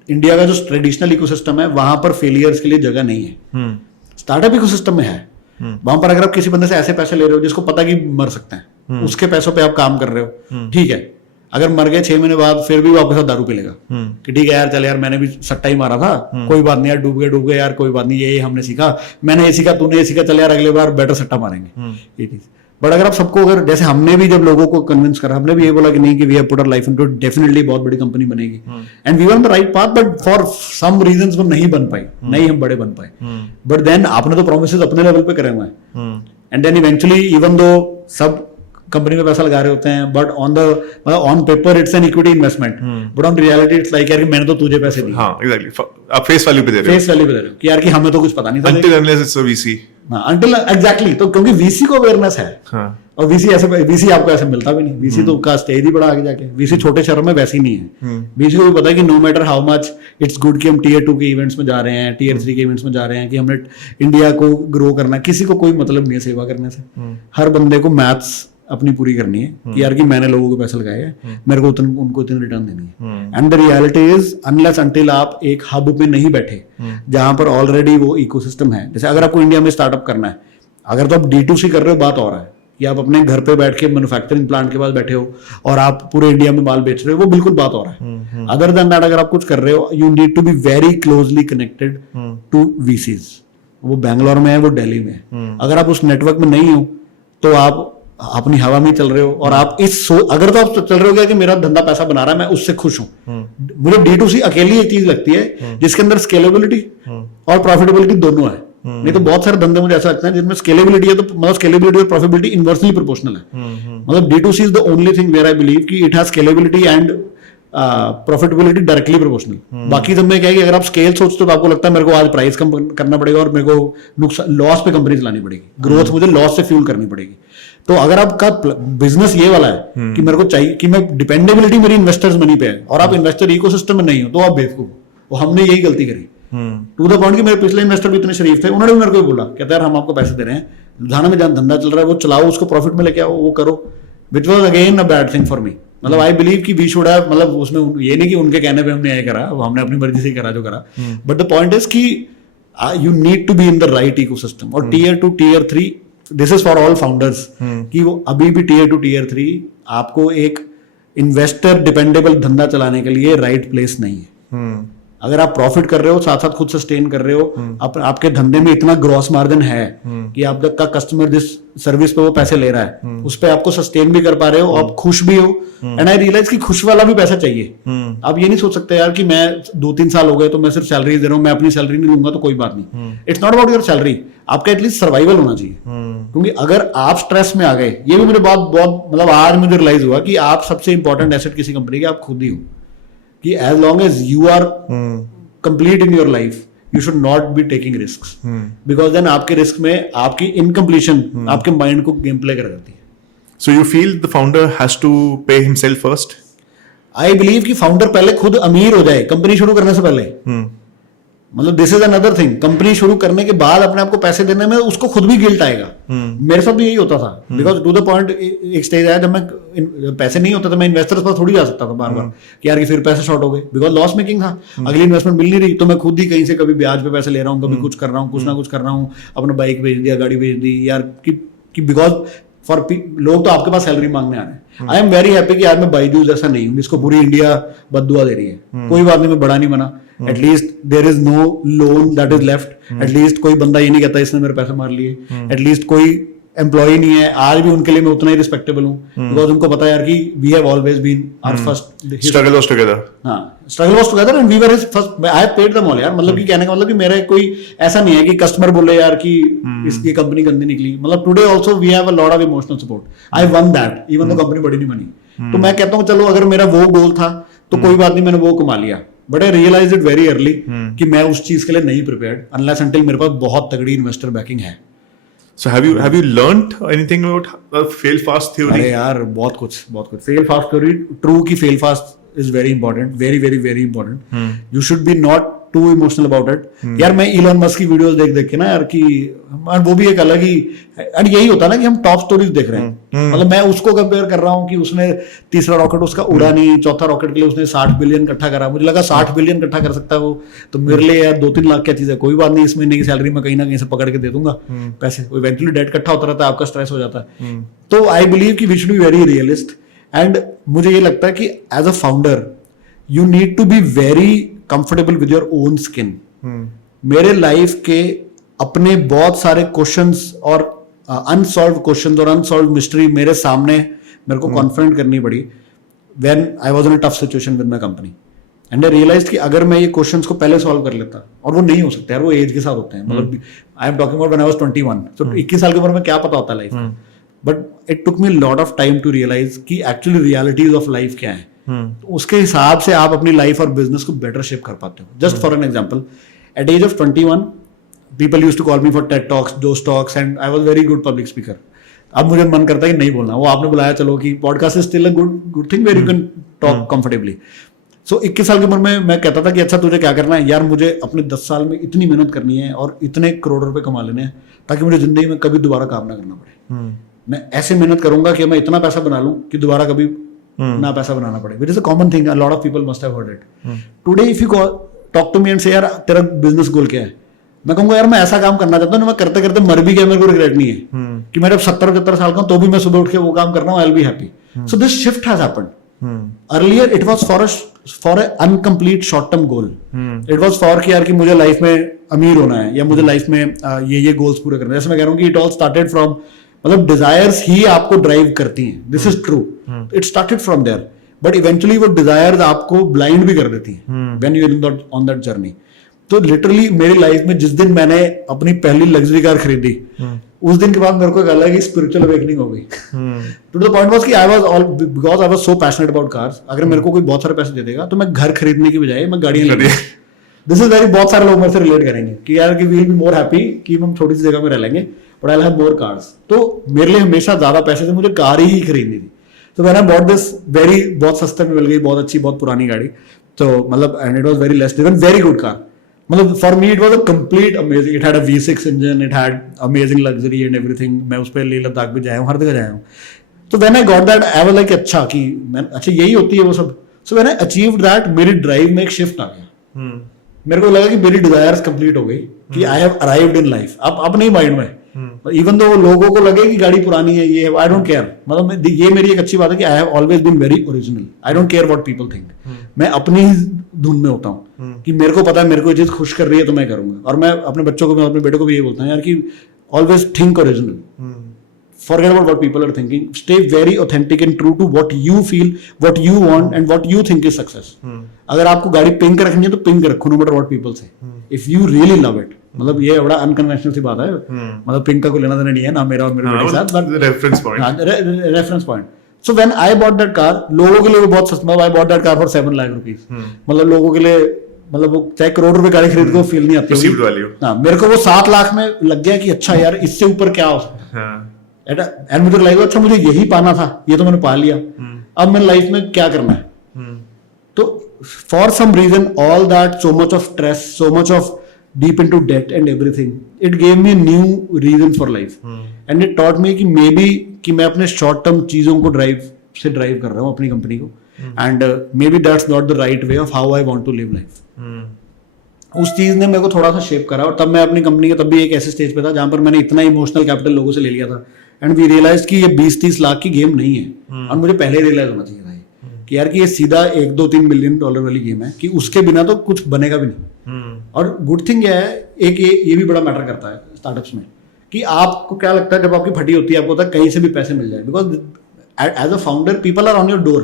India का जो ट्रेडिशनल इकोसिस्टम है, वहां पर फेलियर्स के लिए जगह नहीं है. स्टार्टअप इकोसिस्टम में है. वहां पर अगर आप किसी बंदे से ऐसे पैसे ले रहे हो जिसको पता कि मर सकते हैं, उसके पैसों पे आप काम कर रहे हो, ठीक है. अगर मर गए 6 महीने बाद, फिर भी वो आपके साथ दारू पी लेगा कि ठीक है यार, चल यार मैंने भी सट्टा ही मारा था, कोई बात नहीं यार, डूब गए यार, कोई बात नहीं, ये हमने सीखा, मैंने ये सीखा, तूने ये सीखा, चल यार अगले बार बेटर सट्टा मारेंगे, ये चीज. बट अगर आप सबको, अगर जैसे हमने भी जब लोगों को कन्विंस करा, हमने भी ये बोला कि नहीं कि we have put our life into, definitely बहुत बड़ी कंपनी बनेगी, and we were on the right path, but for some reasons वो नहीं बन पाई, नहीं हम बड़े बन पाए. बट देन आपने तो प्रोमिसेस अपने लेवल पे करे हुए हैं, and then eventually even though सब कंपनी में पैसा लगा रहे होते हैं, but on paper it's an equity investment, but on reality it's like यार कि मैंने तो तुझे पैसे दिए. हाँ, एग्जैक्टली, आप फेस वैल्यू पे दे रहे हो. फेस वैल्यू पे दे रहे हो कि यार कि हमें तो कुछ पता नहीं था. Until unless it's a VC. हाँ, until एग्जैक्टली, तो क्योंकि वीसी को अवेयरनेस है. हाँ. और वीसी आपको ऐसे मिलता भी नहीं. वीसी तो का स्टेज ही बड़ा आगे जाके. वीसी छोटे शहरों में वैसे ही नहीं है. वीसी को भी पता है कि no matter how much it's good कि हम टीयर 2 के इवेंट्स में जा रहे हैं, टीयर 3 के इवेंट्स में जा रहे हैं, कि हमने इंडिया को ग्रो करना है. किसी को कोई मतलब नहीं है सेवा करने से. हर बंदे को मैथ्स अपनी पूरी करनी है कि यार कि मैंने लोगों को पैसे लगाए हैं, मेरे को उनको इतनी रिटर्न देनी है. And the reality is unless until आप एक हब पे नहीं बैठे जहां पर ऑलरेडी वो इकोसिस्टम है. जैसे अगर आपको इंडिया में स्टार्टअप करना है, अगर तो आप D2C कर रहे हो, बात और है कि आप अपने घर पे बैठ के मैन्युफैक्चरिंग प्लांट के पास बैठे हो और आप पूरे इंडिया में माल बेच रहे हो, वो बिल्कुल बात और है. अदर देन दैट, अगर आप कुछ कर रहे हो, you need to be very closely connected to VCs. वो बैंगलोर में है, वो दिल्ली में है. अगर आप उस नेटवर्क में नहीं हो तो आप अपनी हवा में चल रहे हो. और आप अगर तो आप चल रहे हो कि मेरा धंधा पैसा बना रहा है, मैं उससे खुश हूं. मुझे D2C अकेली एक चीज लगती है जिसके अंदर स्केलेबिलिटी और प्रॉफिटेबिलिटी दोनों है. नहीं तो बहुत सारे धंधे मुझे ऐसा लगता है जिनमें स्केलेबिलिटी है, तो मतलब स्केलेबिलिटी और प्रॉफिटेबिलिटी इनवर्सली प्रोपोर्शनल है. मतलब D2C is the only thing where I believe कि it has scalability and profitability directly proportional. बाकी सब में क्या है कि अगर आप स्केल सोचते हो तो आपको लगता है मेरे को आज प्राइस कम करना पड़ेगा और मेरे को नुकसान, लॉस पे कंपनी चलानी पड़ेगी, ग्रोथ मुझे लॉस से फ्यूल करनी पड़ेगी. तो अगर आपका बिजनेस ये वाला है कि मेरे को चाहिए कि मैं डिपेंडेबिलिटी मेरी इन्वेस्टर्स मनी पे है और आप इन्वेस्टर इकोसिस्टम में नहीं हो, तो आप बेवकूफ हो. हमने यही गलती करी. टू द पॉइंट कि मेरे पिछले इन्वेस्टर भी इतने शरीफ थे, उन्होंने भी मेरे को बोला, कहता यार हम आपको पैसे दे रहे हैं, लुधियाना में जहाँ धंधा चल रहा है वो चलाओ, उसको प्रॉफिट में लेके आओ, वो करो, which was again a bad thing for me. मतलब आई बिलीव कि वी शुड हैव, मतलब उसमें ये नहीं कि उनके कहने पे हमने ये करा, वो हमने अपनी मर्जी से ही करा जो करा, बट द पॉइंट इज कि you need to be in the right ecosystem. और tier 2 tier 3 this is for all founders, कि वो अभी भी टीयर 2 टीयर 3 आपको एक इन्वेस्टर डिपेंडेबल धंधा चलाने के लिए राइट प्लेस नहीं है. अगर आप प्रॉफिट कर रहे हो, साथ साथ खुद सस्टेन कर रहे हो, आपके धंधे में इतना ग्रॉस मार्जिन है कि आपका कस्टमर जिस सर्विस पे वो पैसे ले रहा है उस पे आपको सस्टेन भी कर पा रहे हो, आप खुश भी हो. एंड आई रियलाइज कि खुश वाला भी पैसा चाहिए. आप ये नहीं सोच सकते यार कि मैं 2-3 साल हो गए तो मैं सिर्फ सैलरी दे रहा हूँ, मैं अपनी सैलरी नहीं लूंगा तो कोई बात नहीं. It's not about your salary, आपका एटलीस्ट सर्वाइवल होना चाहिए. क्योंकि अगर आप स्ट्रेस में आ गए, ये भी मुझे बहुत बहुत मतलब आज मुझे रियलाइज हुआ कि आप सबसे इंपॉर्टेंट एसेट किसी कंपनी के आप खुद ही हो. कि as long as you are complete in your life, you should not be taking risks, because then आपके रिस्क में आपकी इनकम्प्लीशन आपके माइंड को गेम प्ले कर देती है. So you feel the founder has to pay himself first? I believe कि founder पहले खुद अमीर हो जाए कंपनी शुरू करने से पहले. मतलब this is another thing, company शुरू करने के बाद अपने आप को पैसे देने में उसको खुद भी गिल्ट आएगा. मेरे साथ भी यही होता था, बिकॉज टू द पॉइंट एक स्टेज आया जब मैं पैसे नहीं होता था, मैं इन्वेस्टर्स पर थोड़ी जा सकता था बार बार कि यार कि फिर पैसे शॉर्ट हो गए, बिकॉज लॉस मेकिंग था, अगली इन्वेस्टमेंट मिल नहीं रही, तो मैं खुद ही कहीं से कभी ब्याज पे पैसे ले रहा हूँ, कभी कुछ कर रहा हूँ, कुछ ना कुछ कर रहा हूँ, अपना बाइक बेच दिया, गाड़ी बेच दी यार, कि बिकॉज फॉर लोग तो आपके पास सैलरी मांगने आ रहे हैं. आई एम वेरी हैप्पी कि आज मैं बाइजूस जैसा नहीं हूँ, इसको पूरी इंडिया बददुआ दे रही है. कोई बात नहीं, मैं बड़ा नहीं बना, at least there is no loan that is left, at least कोई बंदा ये नहीं कहता इसने मेरे पैसे मार लिए, एटलीस्ट कोई एम्प्लॉय नहीं है, आज भी उनके लिए मैं उतना ही रिस्पेक्टेबल हूँ, बिकॉज उनको पता है यार कि we have always been our first Struggle was together. हाँ, struggle was together and we were his first. I have paid them all यार. मतलब कि कहने का मतलब कि मेरा कोई ऐसा नहीं है कि कस्टमर बोले यार कि इसकी कंपनी गंदी निकली. मतलब today also we have a lot of emotional support. I won that even though company बड़ी नहीं बनी. तो मैं कहता हूँ चलो अगर मेरा वो गोल था तो कोई बात नहीं, मैंने वो कमा लिया, but I realise it very early कि मैं उस चीज के लिए नहीं प्रिपेयर्ड अनलेस अनटिल मेरे पास बहुत तगड़ी इन्वेस्टर बैकिंग है. So have you learned anything about fail fast theory? अरे यार बहुत कुछ फेल फास्ट थ्योरी. ट्रू की fail fast is very important, very very very important. You should be not too emotional about it. यार मैं Elon Musk की videos देख के ना यार कि वो भी एक अलग ही, और यही होता है ना कि हम टॉप स्टोरीज देख रहे हैं. मतलब मैं उसको कंपेयर कर रहा हूँ कि उसने तीसरा रॉकेट उसका उड़ा नहीं, चौथा रॉकेट के लिए उसने 60 बिलियन इकट्ठा करा. मुझे लगा 60 बिलियन इकट्ठा कर सकता है वो, तो मेरे लिए यार 2-3 लाख क्या चीज है, कोई बात नहीं, इस महीने की सैलरी में कहीं ना कहीं से पकड़ के दे दूंगा पैसे. इवेंचुअली डेट इकट्ठा होता रहता है, आपका स्ट्रेस हो जाता है. तो आई बिलीव कि we should be very realist. And मुझे ये लगता है कि as a founder you need to be very comfortable with your own skin. मेरे लाइफ के अपने बहुत सारे क्वेश्चंस और अनसॉल्व क्वेश्चंस और अनसॉल्व मिस्ट्री मेरे सामने मेरे को कॉन्फ्रंट करनी पड़ी when I was in a tough situation with my company. And I realised कि अगर मैं ये क्वेश्चंस को पहले सॉल्व कर लेता, और वो नहीं हो सकते यार, वो एज के साथ होते हैं. मतलब I am talking about when I was 21, सो 21 साल की उम्र में क्या पता होता है लाइफ का. But it took me lot of time to realise कि एक्चुअली रियलिटीज ऑफ लाइफ क्या है. तो उसके हिसाब से आप अपनी लाइफ और बिजनेस को बेटर शेप कर पाते हो. Just for an example, at age of 21 people used to call me for TED talks, Josh talks, and I was very good public speaker. अब मुझे मन करता है कि नहीं बोलना, वो आपने बुलाया, चलो कि podcast is still a good thing where you can talk comfortably. So 21 साल की उम्र में मैं कहता था कि अच्छा तुझे क्या करना है यार, मुझे अपने 10 साल में इतनी मेहनत करनी है और इतने करोड़ रुपए कमा लेने हैं ताकि मुझे जिंदगी में कभी दोबारा काम ना करना पड़े. मैं ऐसे मेहनत करूंगा कि मैं इतना पैसा बना लूं कि दोबारा कभी ना पैसा बनाना पड़े. Which is a common thing, a lot of people must have heard it. Today if you talk to me and say यार तेरा बिजनेस गोल क्या है, मैं कहूंगा यार मैं ऐसा काम करना चाहता हूँ, मैं करते करते मर भी गया, मेरे को रिग्रेट नहीं है कि मैं जब 70-75 साल का हूं तो भी मैं सुबह उठ के वो काम कर रहा हूँ, I will be happy. So this shift has happened. Earlier it was for a uncomplete short term goal. It was for कि यार कि मुझे लाइफ में अमीर होना है या मुझे लाइफ में ये गोल्स पूरे करने हैं. जैसे मैं कह रहा हूँ कि इट ऑल स्टार्टेड फ्रॉम, मतलब डिजायर्स ही आपको ड्राइव करती हैं. This is true, it started from there, but eventually वो डिजायर्स आपको ब्लाइंड भी कर देती हैं when you are on that journey. तो लिटरली मेरी लाइफ में जिस दिन मैंने अपनी पहली लग्जरी कार खरीदी, उस दिन के बाद मेरे को एक अलग ही स्पिरिचुअल अवेकनिंग हो गई. टू द पॉइंट वाज कि I was all because I was so passionate about cars. अगर मेरे को कोई बहुत सारे पैसे दे देगा तो मैं घर खरीदने की बजाय मैं गाड़ियां लेंगे. दिस इज वेरी, बहुत सारे लोग मेरे से रिलेट करेंगे कि यार कि we will be more happy कि हम छोटी सी जगह में रह लेंगे, but I will have more cars. तो मेरे लिए हमेशा ज्यादा पैसे से मुझे कार ही खरीदनी थी. तो मैंने बॉट दिस वेरी, बहुत सस्ते में मिल गई, बहुत अच्छी, बहुत पुरानी गाड़ी. तो मतलब and it was very less driven, very good car. मतलब for me it was a complete amazing. It had a V6 engine, it had amazing luxury and everything. मैं उस पर लेह लद्दाख भी जाया हूँ, हर जगह जाया हूँ. तो when I got that I was like अच्छा कि मैं अच्छा यही होती है वो सब. So when I achieved that मेरी ड्राइव में एक शिफ्ट आ गया. मेरे को लगा कि मेरी डिजायर्स कंप्लीट हो गई कि I have arrived in life. अब नहीं माइंड में, इवन दो लोगों को लगे कि गाड़ी पुरानी है ये, आई डोंट केयर. मतलब ये मेरी एक अच्छी बात है कि I have always been very original. I don't care what people think. मैं अपनी ही धुन में होता हूँ कि मेरे को पता है मेरे को ये चीज खुश कर रही है तो मैं करूंगा. और मैं अपने बच्चों को, मैं अपने बेटे को भी ये बोलता हूँ यार कि always think original. Forget about what people are thinking. Stay very authentic and true to what you feel, what you want, and what you think is success. अगर आपको गाड़ी पिंक रखनी है तो पिंक रखो, no matter what people say. If you really love it. मतलब ये बड़ा अनकन्वेंशनल सी बात है. मतलब पिंक का कोई लेना देना नहीं है ना मेरा और मेरे बेटे के साथ. Reference point. Reference point. So when I bought that car, लोगों के लिए वो बहुत सस्ता. I bought that car for 7 lakh rupees. मतलब लोगों के लिए, मतलब वो चाहे करोड़ रुपए गाड़ी खरीद को फील नहीं आती. Perceived value. हाँ, मेरे को वो 7 लाख में लग गया कि अच्छा यार इससे ऊपर क्या हो सकता है. एंड मुझे लगा अच्छा मुझे यही पाना था, ये तो मैंने पा लिया. अब मैं लाइफ में क्या करना है. तो for some reason all that, so much of stress, so much of deep into debt and everything, it gave me new reason for life. And it taught me कि मे बी कि मैं अपने short term चीजों को drive कर रहा हूँ अपनी कंपनी को. And maybe that's not the right way of how I want to live life. उस चीज ने मेरे को थोड़ा सा शेप करा. और तब मैं अपनी कंपनी के तब भी एक ऐसे स्टेज पे था जहां पर मैंने इतना इमोशनल कैपिटल लोगों से ले लिया था. एंड वी रियलाइज कि ये 20-30 लाख की गेम नहीं है. और मुझे पहले रियलाइज होना चाहिए था कि यार कि ये सीधा 1-2-3 मिलियन डॉलर वाली गेम है कि उसके बिना तो कुछ बनेगा भी नहीं. और गुड थिंग यह है, एक ये भी बड़ा मैटर करता है स्टार्टअप्स में कि आपको क्या लगता है जब आपकी फटी होती है, आपको होता है कहीं से भी पैसे मिल जाए. Because as a founder people are on your door.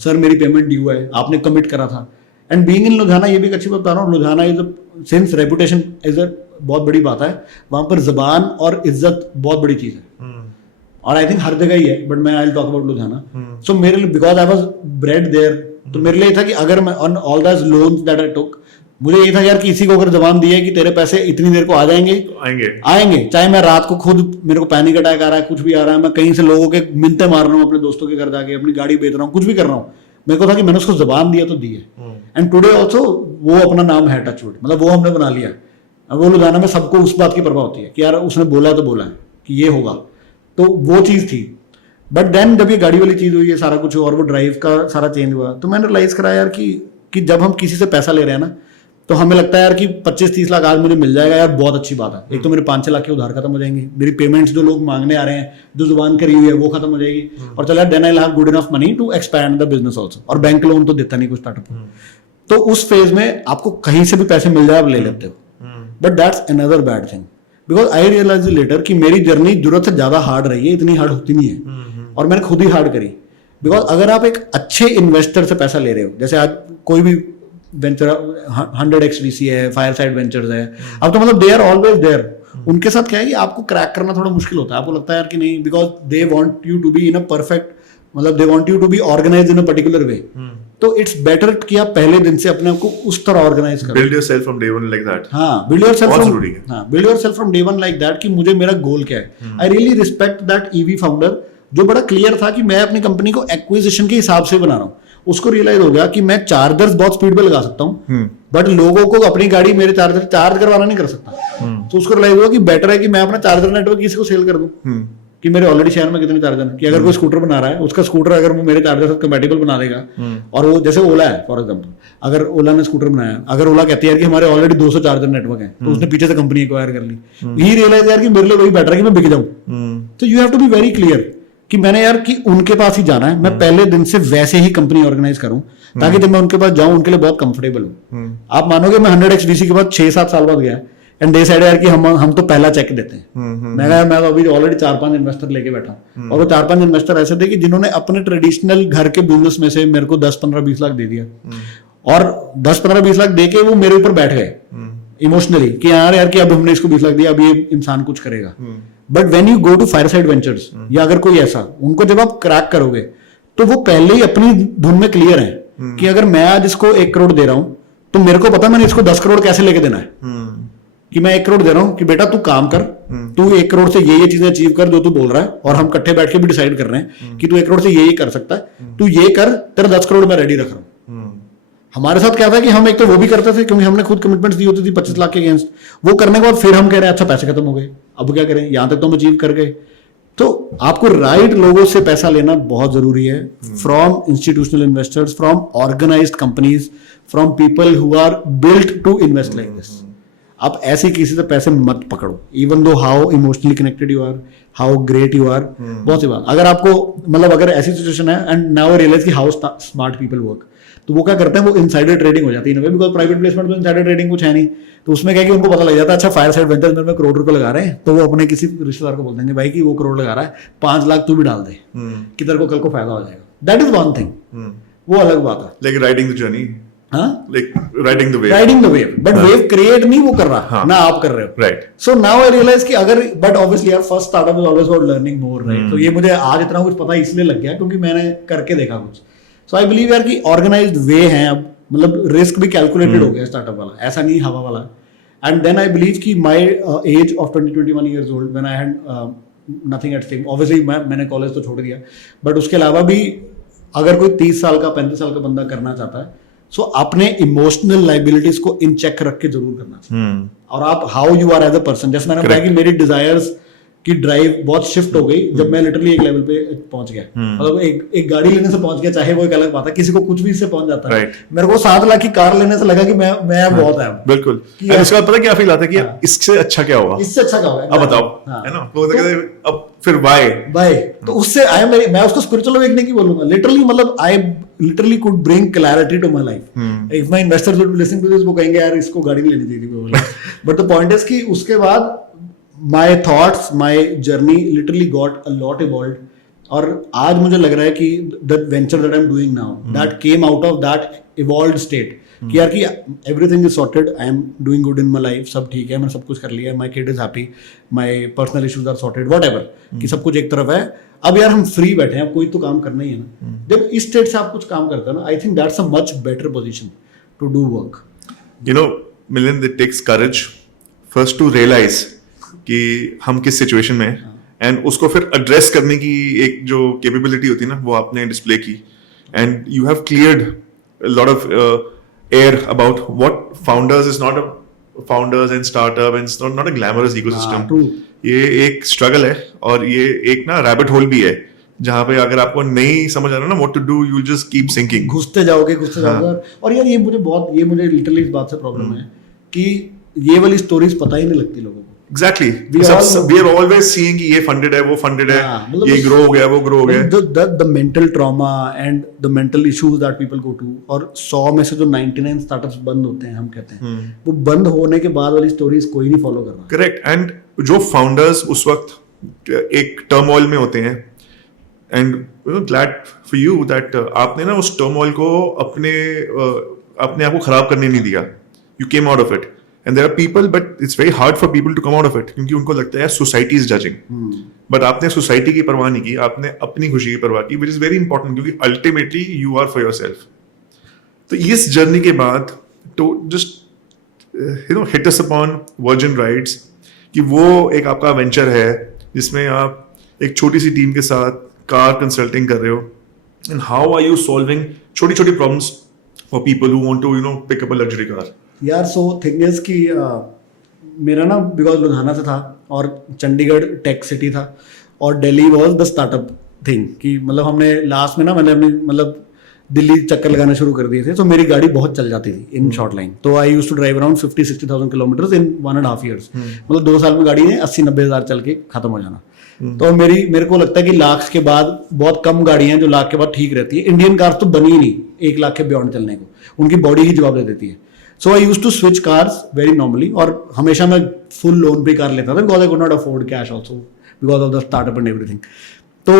Sir मेरी पेमेंट ड्यू है, आपने कमिट करा था. एंड बीइंग इन लुधियाना, ये भी एक अच्छी बात बता रहा हूँ, Ludhiana is since reputation is a बहुत बड़ी बात है. वहां पर जबान और इज्जत बहुत बड़ी चीज है. और आई थिंक हर जगह ही है, बट मैं I will talk about Ludhiana. So मेरे लिए, because I was bred there, तो मेरे लिए था कि अगर मैं on all those loans that I took, मुझे ये था यार कि किसी को अगर जबान दी है कि तेरे पैसे इतनी देर को आ जाएंगे तो आएंगे. चाहे मैं रात को खुद मेरे को पैनिक अटैक आ रहा है, कुछ भी आ रहा है, मैं कहीं से लोगों के मिन्नतें मार रहा हूँ अपने दोस्तों के घर जाके, अपनी गाड़ी बेच रहा हूँ, कुछ भी कर रहा हूँ. मेरे को था कि मैंने उसको जबान दिया तो दी है. एंड टुडे ऑल्सो वो अपना नाम है टचवुड, मतलब वो हमने बना लिया. अब वो लुधियाना में सबको उस बात की परवाह होती है कि यार उसने बोला तो बोला है कि ये होगा. तो वो चीज थी. बट देन जब ये गाड़ी वाली चीज हुई है, सारा कुछ और वो ड्राइव का सारा चेंज हुआ, तो मैंने रियलाइज करा यार कि जब हम किसी से पैसा ले रहे हैं ना, तो हमें लगता है यार कि 25-30 लाख आज मुझे मिल जाएगा यार, बहुत अच्छी बात है. एक तो मेरे 5-6 लाख के उधार खत्म हो जाएंगे, मेरी पेमेंट्स जो लोग मांगने आ रहे हैं, जो जुबान करी हुई है वो खत्म हो जाएगी. और चल यार then I will have good enough money to expand the business also. और बैंक लोन तो देता नहीं कोई स्टार्टअप. तो उस फेज में आपको कहीं से भी पैसे मिल जाए आप ले लेते हो. But that's another bad thing, because I realise later कि मेरी जर्नी जरूरत से ज्यादा हार्ड रही है, इतनी हार्ड होती नहीं है. और मैंने खुद ही हार्ड करी. बिकॉज अगर आप एक अच्छे इन्वेस्टर से पैसा ले रहे हो, जैसे आज कोई भी वेंचर 100x VC है, फायरसाइड वेंचर्स है, अब तो मतलब दे आर ऑलवेज देयर. उनके साथ क्या है कि आपको क्रैक करना थोड़ा मुश्किल होता है. आपको लगता है यार कि नहीं, because they want you to be in a perfect, मतलब they want you to be organised in a particular way. तो इट्स बेटर कि आप पहले दिन से अपने आप को उस तरह ऑर्गेनाइज करो. Build yourself from day one like that. हाँ, build yourself from day one like that कि मुझे मेरा गोल क्या है. I really respect that EV founder जो बड़ा क्लियर था कि मैं अपनी कंपनी को एक्विजिशन के हिसाब से बना रहा हूँ. उसको रियलाइज हो गया कि मैं चार्जर्स बहुत स्पीड पे लगा सकता हूँ, बट लोगों को अपनी गाड़ी मेरे चार्जर चार्ज करवाना नहीं कर सकता. तो उसको रियलाइज हुआ कि बेटर है कि मैं अपना चार्जर नेटवर्क किसी को सेल कर दूं. कि मेरे ऑलरेडी शहर में कितने चार्जर हैं, कि अगर कोई स्कूटर बना रहा है, उसका स्कूटर अगर वो मेरे चार्जर से कंपैटिबल बना देगा, और वो जैसे ओला है फॉर एग्जांपल, अगर ओला ने स्कूटर बनाया, अगर ओला कहती है कि हमारे ऑलरेडी 200 चार्जर नेटवर्क है, तो उसने पीछे से कंपनी एक्वायर कर ली. ही रियलाइज यार कि मेरे लिए वही बेटर है कि मैं बिक जाऊं. तो you have to be very clear कि मैंने यार कि उनके पास ही जाना है. मैं पहले दिन से वैसे ही कंपनी ऑर्गेनाइज करूं ताकि जब मैं उनके पास जाऊं उनके लिए बहुत कंफर्टेबल हूं. आप मानोगे मैं 100x VC के बाद 6-7 साल बाद गया एंड दे साइड यार कि हम तो पहला चेक देते हैं. मैं कहा मैं तो अभी ऑलरेडी 4-5 इन्वेस्टर लेके बैठा हूं. और वो 4-5 इन्वेस्टर ऐसे थे कि जिन्होंने अपने ट्रेडिशनल घर के बिजनेस में से मेरे को 10-15-20 लाख दे दिया. और 10-15-20 लाख दे के वो मेरे ऊपर बैठ गए इमोशनली कि यार कि अब हमने इसको 20 लाख दिया, अब ये इंसान कुछ करेगा. But when you go to Fireside Ventures या अगर कोई ऐसा, उनको जब आप क्रैक करोगे तो वो पहले ही अपनी धुन में क्लियर है कि अगर मैं आज इसको 1 करोड़ दे रहा हूं तो मेरे को पता मैंने इसको 10 करोड़ कैसे लेके देना है. कि मैं 1 करोड़ दे रहा हूं कि बेटा तू काम कर, तू 1 करोड़ से ये चीजें अचीव कर जो तू बोल रहा है, और हम इकट्ठे बैठ के भी डिसाइड कर रहे हैं कि तू 1 करोड़ से ये कर सकता है, तू ये कर, तेरा 10 करोड़ मैं रेडी रख रहा हूं. हमारे साथ क्या था कि हम एक तो वो भी करते थे क्योंकि हमने खुद कमिटमेंट्स दी होती थी 25 लाख के अगेंस्ट, वो करने के बाद फिर हम कह रहे हैं अच्छा पैसे खत्म हो गए, अब क्या करें, यहां तक तो हम अचीव कर गए। तो आपको राइट लोगों से पैसा लेना बहुत जरूरी है, from institutional investors, from organised companies, from people who are built to invest like this. आप ऐसे किसी से पैसे मत पकड़ो, even though how emotionally connected you are, how great you are. बहुत सी बात, अगर आपको मतलब अगर ऐसी सिचुएशन है एंड नाउ रियलाइज कि हाउ स्मार्ट पीपल वर्क, तो वो क्या करते हैं, वो इनसाइडर ट्रेडिंग हो जाती है, बिकॉज प्राइवेट प्लेसमेंट में इनसाइडर ट्रेडिंग कुछ है नहीं, तो उसमें क्या है कि उनको पता लग जाता है अच्छा फायर साइड वेंचर्स में करोड़ रुपए लगा रहे हैं, तो वो अपने किसी रिश्तेदार को बोल देंगे भाई कि वो करोड़ लगा रहा है, 5 लाख तू भी डाल दे कि तेरे को कल को फायदा हो जाएगा। दैट इज वन थिंग, वो अलग बात है। लाइक राइडिंग द जर्नी, हाँ, like riding the wave, riding the wave, but wave create नहीं वो कर रहा, ना आप कर रहे हो, right. So now I realise कि अगर, बट ऑब्वियसली यार first startup is always about learning more, right. तो ये मुझे आज इतना कुछ पता इसलिए लग गया क्योंकि मैंने करके देखा कुछ। सो आई बिलीव यार कि ऑर्गेनाइज्ड वे है, अब मतलब रिस्क भी कैलकुलेटेड हो गया स्टार्टअप वाला, ऐसा नहीं हवा वाला। एंड देन आई बिलीव कि my age of 20-21 years old when I had nothing at stake, obviously मैंने कॉलेज तो छोड़ दिया, बट उसके अलावा भी अगर कोई 30 साल का 35 साल का बंदा करना चाहता है, सो अपने इमोशनल लाइबिलिटीज को इन चेक रख के जरूर करना चाहिए। और आप how you are as a person, जैसे मैंने बताया कि मेरी डिजायर्स की ड्राइव बहुत शिफ्ट हो गई जब मैं लिटरली एक लेवल पे पहुंच गया, मतलब एक गाड़ी लेने से पहुंच गया, चाहे वो एक अलग बात है, किसी को कुछ भी इससे पहुंच जाता है। मेरे को 7 लाख की कार लेने से लगा कि मैं बहुत है, बिल्कुल। इसके बाद पता क्या फील आता है कि इससे अच्छा क्या होगा, इससे अच्छा क्या होगा, अब बताओ, है ना। वो अब फिर बाय तो उससे मैं उसको स्पिरिचुअल अवेकनिंग ही बोलूंगा, लिटरली, मतलब I literally could bring clarity to my life. If my investors would be listening to this, वो कहेंगे यार इसको गाड़ी लेनी चाहिए, बट द पॉइंट इज कि उसके बाद my thoughts, my journey literally got a lot evolved, और आज मुझे लग रहा है कि the venture that I'm doing now, that came out of that evolved state, कि यार कि everything is sorted, I am doing good in my life, सब ठीक है, मैंने सब कुछ कर लिया, my kid is happy, my personal issues are sorted, whatever, कि सब कुछ एक तरफ है, अब यार हम फ्री बैठे हैं, अब कोई तो काम करना ही है ना। जब इस स्टेट से आप कुछ काम करते हो ना, I think that's a much better position to do work. You know, Milind, it takes courage first to realize कि हम किस सिचुएशन में हैं, एंड उसको फिर एड्रेस करने की एक जो कैपेबिलिटी होती है ना, वो आपने डिस्प्ले की, and you have cleared lot of air about what founders is not a founders and startup and not a glamorous ecosystem. ये एक स्ट्रगल है, और ये एक ना रैबिट होल भी है, जहां पे अगर आपको नहीं समझ आ रहा ना what to do, you will just keep sinking, घुसते जाओगे। और यार ये मुझे लिटरली इस बात से प्रॉब्लम है कि ये वाली स्टोरीज पता ही नहीं लगती लोगों को। Exactly. We are always seeing कि ये funded है, वो funded है, ये grow हो गया, वो grow हो गया। The mental trauma and the mental issues that people go to, और 100 में से जो 99 स्टार्टअप्स बंद होते हैं, हम कहते हैं, वो बंद होने के बाद वाली स्टोरीज कोई नहीं फॉलो कर रहा। Correct. And जो founders उस वक्त एक टर्मोइल में होते हैं, and glad for you that आपने ना उस टर्मोइल को अपने आप को खराब करने नहीं दिया। You came out of it. And there are people, but it's very hard for people to come out of it, क्योंकि उनको लगता है सोसाइटी इज जजिंग। बट आपने सोसाइटी की परवाह नहीं की, आपने अपनी खुशी की परवाह की, which is very important, क्योंकि ultimately you are for yourself. तो इस जर्नी के बाद तो just hit us upon virgin rides, कि वो एक आपका वेंचर है जिसमें आप एक छोटी सी टीम के साथ कार कंसल्टिंग कर रहे हो, and how are you solving छोटी छोटी problems for people who want to pick up a luxury car. यार सो थिंग इज कि मेरा ना बिकॉज लुधियाना से था, और चंडीगढ़ टेक सिटी था, और Delhi was the startup thing, कि मतलब हमने लास्ट में ना मैंने अपनी मतलब दिल्ली चक्कर लगाना शुरू कर दिए थे, तो मेरी गाड़ी बहुत चल जाती थी इन शॉर्ट लाइन। तो I used to drive around 50-60,000 kilometres in 1.5 years, मतलब 2 साल में गाड़ी ने 80-90 हज़ार चल के खत्म हो जाना। तो मेरे को लगता है कि लाख के बाद बहुत कम गाड़ियां जो लाख के बाद ठीक रहती है। इंडियन कार्स तो बनी ही नहीं 1 लाख के बियॉन्ड चलने को, उनकी बॉडी ही जवाब दे देती है। So I used to switch cars very normally, और हमेशा मैं फुल लोन पे कार लेता था, because I could not afford cash also because of the startup and everything. तो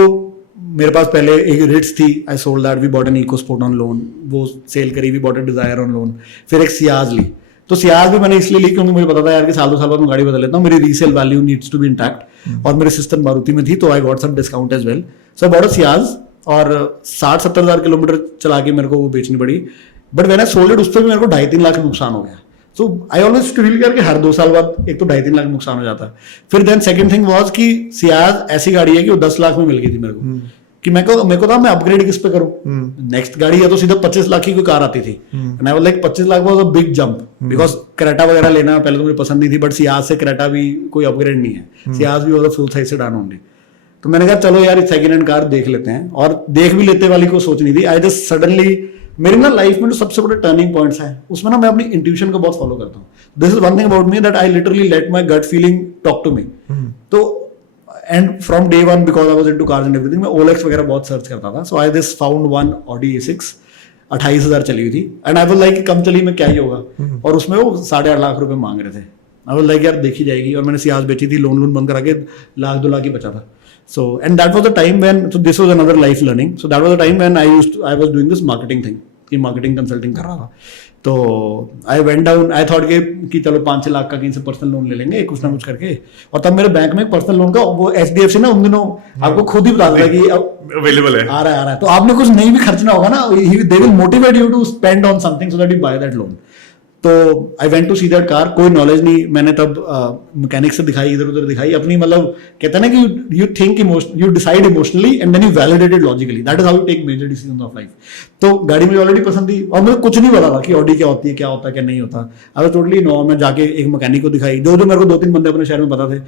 मेरे पास पहले एक रिट्स थी, I sold that, we bought an EcoSport on loan, वो सेल करी, we bought a Dzire on loan. फिर एक सियाज ली, तो सियाज भी मैंने इसलिए ली क्योंकि मुझे पता था यार कि साल 2 साल बाद मैं गाड़ी बदल लेता हूँ, मेरी resale value needs to be intact, और मेरे सिस्टम मारुति में थी, तो I got some discount as well. So I bought a Ciaz, और 60-70 हज़ार किलोमीटर चला के मेरे को वो बेचनी पड़ी। बट मैंने सोल्ड इट, उस पर भी मेरे को 2.5-3 लाख नुकसान हो गया। सो आई ऑलवेज फील करके हर 2 साल बाद एक तो 2.5-3 लाख नुकसान हो जाता है। फिर देन सेकंड थिंग वाज कि सियाज ऐसी गाड़ी है कि वो 10 लाख में मिल गई थी मेरे को, कि मेरे को था मैं अपग्रेड किस पे करूं. नेक्स्ट गाड़ी या तो सीधा 25 लाख की कोई कार आती थी, and I was like 25 lakh was a big jump, because Creta वगैरह लेना पहले तो मुझे पसंद नहीं थी, बट सियाज से क्रेटा भी कोई अपग्रेड नहीं है, सियाज भी was a full size sedan only. तो मैंने कहा चलो यार सेकंड हैंड कार देख लेते हैं, और देख भी लेते वाली को सोच नहीं थी. आई जस्ट सडनली मेरी ना लाइफ में जो सबसे बड़े टर्निंग पॉइंट्स हैं उसमें ना मैं अपनी इंट्यूशन को बहुत फॉलो करता हूँ. This is one thing about me that I literally let my gut feeling talk to me. तो and from day one because I was into cars and everything, मैं ओलेक्स वगैरह बहुत सर्च करता था. So I just found one Audi A6 28,000 चली हुई थी, and I was like कम चली में क्या ही होगा, और उसमें वो 8.5 लाख रुपए मांग रहे थे. आई वाज लाइक यार देखी जाएगी, और मैंने सियाज बेची थी, लोन बंद करा के 1-2 लाख ही बचा था. So, and that was the time when, so this was another life learning. So that was the time when I was doing this marketing thing, कि marketing consulting कर रहा था. तो I went down, I thought कि चलो 5-6 लाख का कहीं से पर्सनल लोन ले लेंगे कुछ ना कुछ करके, और तब मेरे बैंक में पर्सनल लोन का वो HDFC ना उन दिनों आपको खुद ही बता देगा कि अवेलेबल है, आ रहा है, तो आपने कुछ नहीं भी खर्चना होगा ना, they will motivate you to spend on something so that you buy that loan. तो I went to see that car, कोई नॉलेज नहीं, मैंने तब मैकेनिक से दिखाई, इधर उधर दिखाई अपनी, मतलब कहते हैं ना कि you think you decide emotionally and then you validated logically, that is how you take major decisions of life. तो गाड़ी मुझे ऑलरेडी पसंद थी, और मुझे कुछ नहीं पता था कि ऑडी क्या होती है, क्या होता है, क्या नहीं होता. I was totally no. मैं जाके एक मैकेनिक को दिखाई, जो मेरे को 2-3 बंदे अपने शहर में पता थे,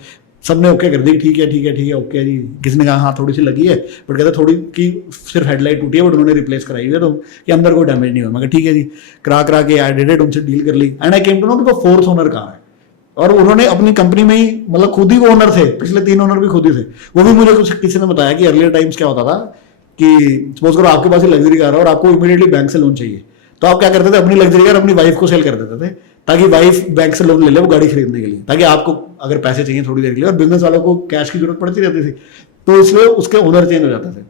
सबने ओके कर दी, ठीक है ओके जी. किसी ने कहा हाँ थोड़ी सी लगी है, बट कहते थोड़ी की सिर्फ हेडलाइट टूटी है, बट उन्होंने रिप्लेस कराई हुई है, तो कि अंदर कोई डैमेज नहीं हुआ. मैं ठीक है जी, करा के आई डिड इट, उनसे डील कर ली, and I came to know कि वो 4th ओनर कार है, और उन्होंने अपनी कंपनी में ही मतलब खुद ही वो ओनर थे, पिछले 3 ओनर भी खुद ही थे. वो भी मुझे कुछ किसी ने बताया कि अर्लियर टाइम्स क्या होता था कि सपोज करो आपके पास लग्जरी कार है और आपको इमीडिएटली बैंक से लोन चाहिए, तो आप क्या करते थे, अपनी लग्जरी कार अपनी वाइफ को सेल कर देते थे, ताकि वाइफ बैंक से लोन ले ले वो गाड़ी खरीदने के लिए, ताकि आपको अगर पैसे चाहिए थोड़ी देर के लिए, और बिजनेस वालों को कैश की जरूरत पड़ती रहती थी, तो इसलिए उसके ओनर चेंज हो जाते थे.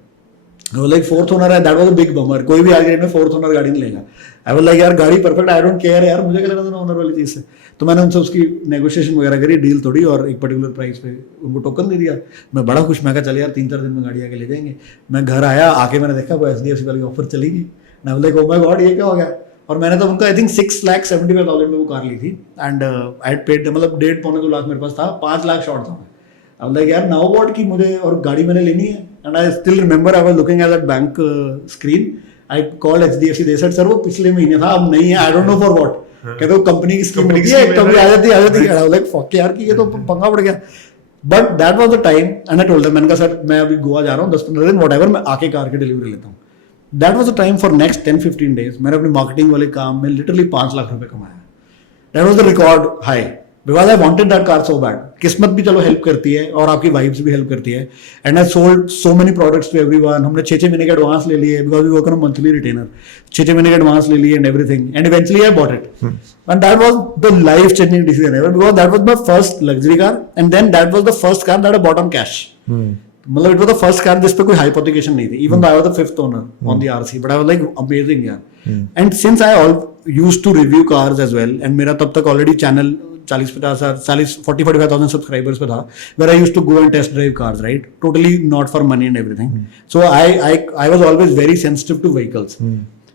लाइक 4th ओनर है, that was a big bummer. कोई भी आज में 4th ओनर गाड़ी नहीं लेगा. आई वाज लाइक यार गाड़ी परफेक्ट, आई डोंट केयर यार, मुझे क्या लेना देना ओनर वाली चीज से. तो मैंने उनसे उसकी नेगोशिएशन वगैरह करी, डील तोड़ी, और एक पर्टिकुलर प्राइस पे उनको टोकन दे दिया. मैं बड़ा खुश, मैं कहा चल यार 3-4 दिन में गाड़ी आके ले जाएंगे. मैं घर आया, आके मैंने देखा वो HDFC वाली ऑफर चली गई. आई was like oh my God ये क्या हो गया. और मैंने तो उनका आई थिंक 6,75,000 में वो कार ली थी, एंड आई हैड पेड, मतलब 1.5-2 लाख मेरे पास था, 5 लाख शॉर्ट था. आई वाज लाइक यार नाउ व्हाट, कि मुझे और गाड़ी मैंने लेनी है. And I still remember I was looking at that bank screen, I called HDFC, they said sir वो पिछले महीने था, अब नहीं है, I don't know for what. कहते हो कंपनी की स्कीम होती है, कभी आ जाती. आई वाज लाइक फक यार कि ये तो पंगा पड़ गया. But that was the time, and I told them, मैंने कहा सर मैं अभी गोवा जा रहा हूँ 10-15 दिन, व्हाटएवर, मैं आके कार की डिलीवरी लेता हूँ. That was the time for next 10-15 days. मैंने अपनी मार्केटिंग वाले काम में लिटरली 5 लाख रुपए कमाया. That was the record high because I wanted that car so bad. किस्मत भी चलो हेल्प करती है, और आपकी वाइब्स भी हेल्प करती है. And I sold so many products to everyone. हमने 6-6 महीने के एडवांस ले लिए because we work on a monthly retainer. 6-6 महीने के एडवांस ले लिए and everything. And eventually I bought it. And that was the life changing decision ever because that was my first luxury car, and then that was the first car that I bought on cash. मतलब it was the first car जिस पे कोई hypothecation नहीं थी, even though I was the 5th owner on the RC, but I was like amazing यार. And since I all used to review cars as well, and मेरा तब तक already channel 40-45,000 subscribers पे था, where I used to go and test drive cars, right, totally not for money and everything. So I was always very sensitive to vehicles,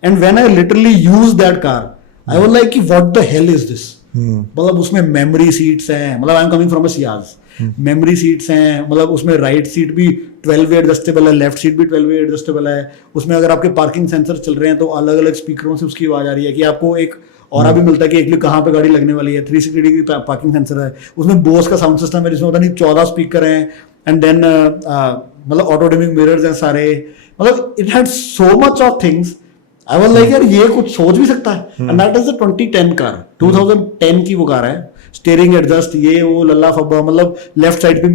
and when I literally used that car I was like कि what the hell is this. मतलब उसमें memory seats हैं, मतलब I am coming from a Ciaz, memory seats हैं, मतलब उसमें right seat भी 12 way adjustable है, लेफ्ट सीट भी 12 वे एडजस्टेबल है. उसमें अगर आपके पार्किंग सेंसर चल रहे हैं तो अलग अलग स्पीकरों से उसकी आवाज आ रही है, कि आपको एक और भी मिलता है कि एक्चुअली कहाँ पे गाड़ी लगने वाली है. 360 डिग्री पार्किंग सेंसर है. उसमें बोस का साउंड सिस्टम है जिसमें पता नहीं 14 स्पीकर हैं, एंड देन मतलब ऑटो डिमिंग मिरर्स हैं सारे. मतलब it had so much of things. I was like यार ये कुछ सोच भी सकता है. And that is the 2010 car, 2010 की वो कार है. स्टीयरिंग एडजस्ट, ये वो लल्ला फब्बा, मतलब लेफ्ट साइड पे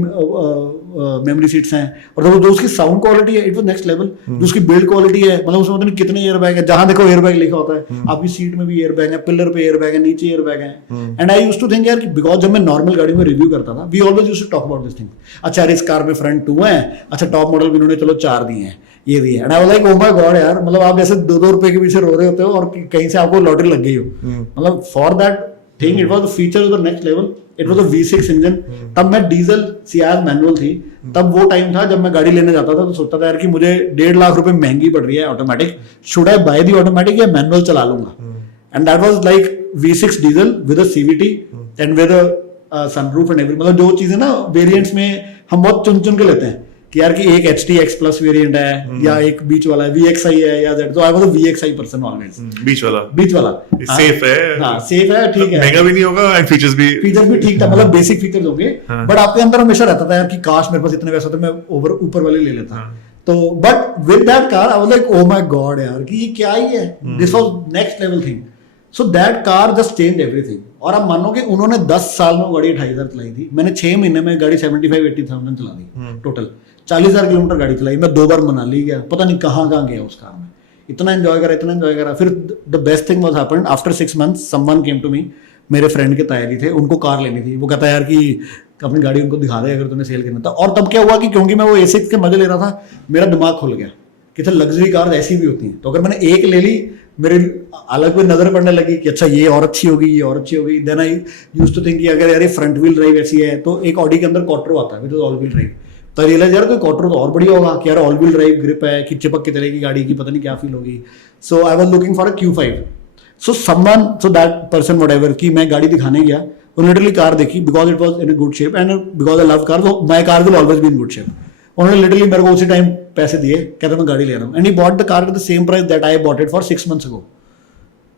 मेमोरी सीट्स हैं, और जो उसकी साउंड क्वालिटी है इट वाज नेक्स्ट लेवल. जो उसकी बिल्ड क्वालिटी है, मतलब उसमें पता नहीं कितने एयर बैग है, जहां देखो एयर बैग लिखा होता है. आपकी सीट में भी एयर बैग है, पिलर पे एयर बैग है, नीचे एयर बैग है. And I used to think यार, बिकॉज जब मैं नॉर्मल गाड़ी में रिव्यू करता था, we always used to talk about this thing. अच्छा यार इस कार में फ्रंट 2 है, अच्छा टॉप मॉडल भी इन्होंने चलो 4 दिए हैं, ये दिए. And I was like oh my god यार, मतलब आप जैसे 2-2 रुपए के पीछे रो रहे होते हो और कहीं से आपको लॉटरी लग गई हो. मतलब for that thing it was the feature of the next level. It was a V6 engine. तब मैं डीजल, सियाज मैनुअल थी. तब वो टाइम था जब मैं गाड़ी लेने जाता था तो सोचता था यार कि मुझे 1.5 लाख रुपए महंगी पड़ रही है automatic, should I by the automatic या मैनुअल चला लूंगा. And that was like V6 diesel with a CVT and with a sunroof and every, मतलब जो चीजें ना वेरिएंट्स में हम बहुत चुन चुन के लेते हैं कि यार कि एक HT X प्लस वेरिएंट है या एक बीच वाला है VXI है या Z, तो I was a VXI person always. बीच वाला हाँ, सेफ है, हाँ सेफ है, ठीक है, महंगा भी नहीं होगा एंड फीचर्स भी ठीक था, मतलब बेसिक फीचर्स होंगे, बट आपके अंदर हमेशा रहता था यार कि काश मेरे पास इतने पैसे होते, मैं ऊपर वाले ले लेता। तो but with that car I was like oh my god यार कि ये क्या ही है, this was next level thing. So that car just change everything. और आप मानोगे उन्होंने 10 साल में वो गाड़ी 28,000 चलाई थी, मैंने 6 महीने में गाड़ी 75-80,000 चला दी टोटल। 40,000 किलोमीटर गाड़ी चलाई, मैं 2 बार मनाली गया, पता नहीं कहाँ गया उस कार में, इतना एंजॉय करा। फिर the best thing was happened after 6 months someone came to me, मेरे फ्रेंड के ताया थे, उनको कार लेनी थी। वो कहता यार कि अपनी गाड़ी उनको दिखा दे अगर तुम्हें सेल करना था। और तब क्या हुआ कि क्योंकि मैं वो A6 के मजे ले रहा था, मेरा दिमाग खुल गया कि तो लग्जरी कार ऐसी भी होती हैं। तो अगर मैंने एक ले ली, मेरे अलग कोई नजर पड़ने लगी कि अच्छा ये और अच्छी होगी, ये और अच्छी होगी। Then I used to think कि अगर यार ये फ्रंट व्हील ड्राइव ऐसी है, तो एक ऑडी के अंदर क्वाट्रो आता है विद ऑल व्हील ड्राइव, तो रियलाइज यार कोई क्वाट्रो तो और बढ़िया होगा कि यार ऑल व्हील ड्राइव ग्रिप है कि चिपक के चलेगी गाड़ी की, पता नहीं क्या फील होगी। So I was looking for a Q5। So that person whatever कि मैं गाड़ी दिखाने गया, उन्होंने लिटरली कार देखी because it was in a good shape and because I love car, my car will always be in good shape. उन्होंने literally मेरे को उसी टाइम पैसे दिए, कहते मैं गाड़ी ले रहा हूँ, and he bought the car at the same price that I bought it for 6 months ago।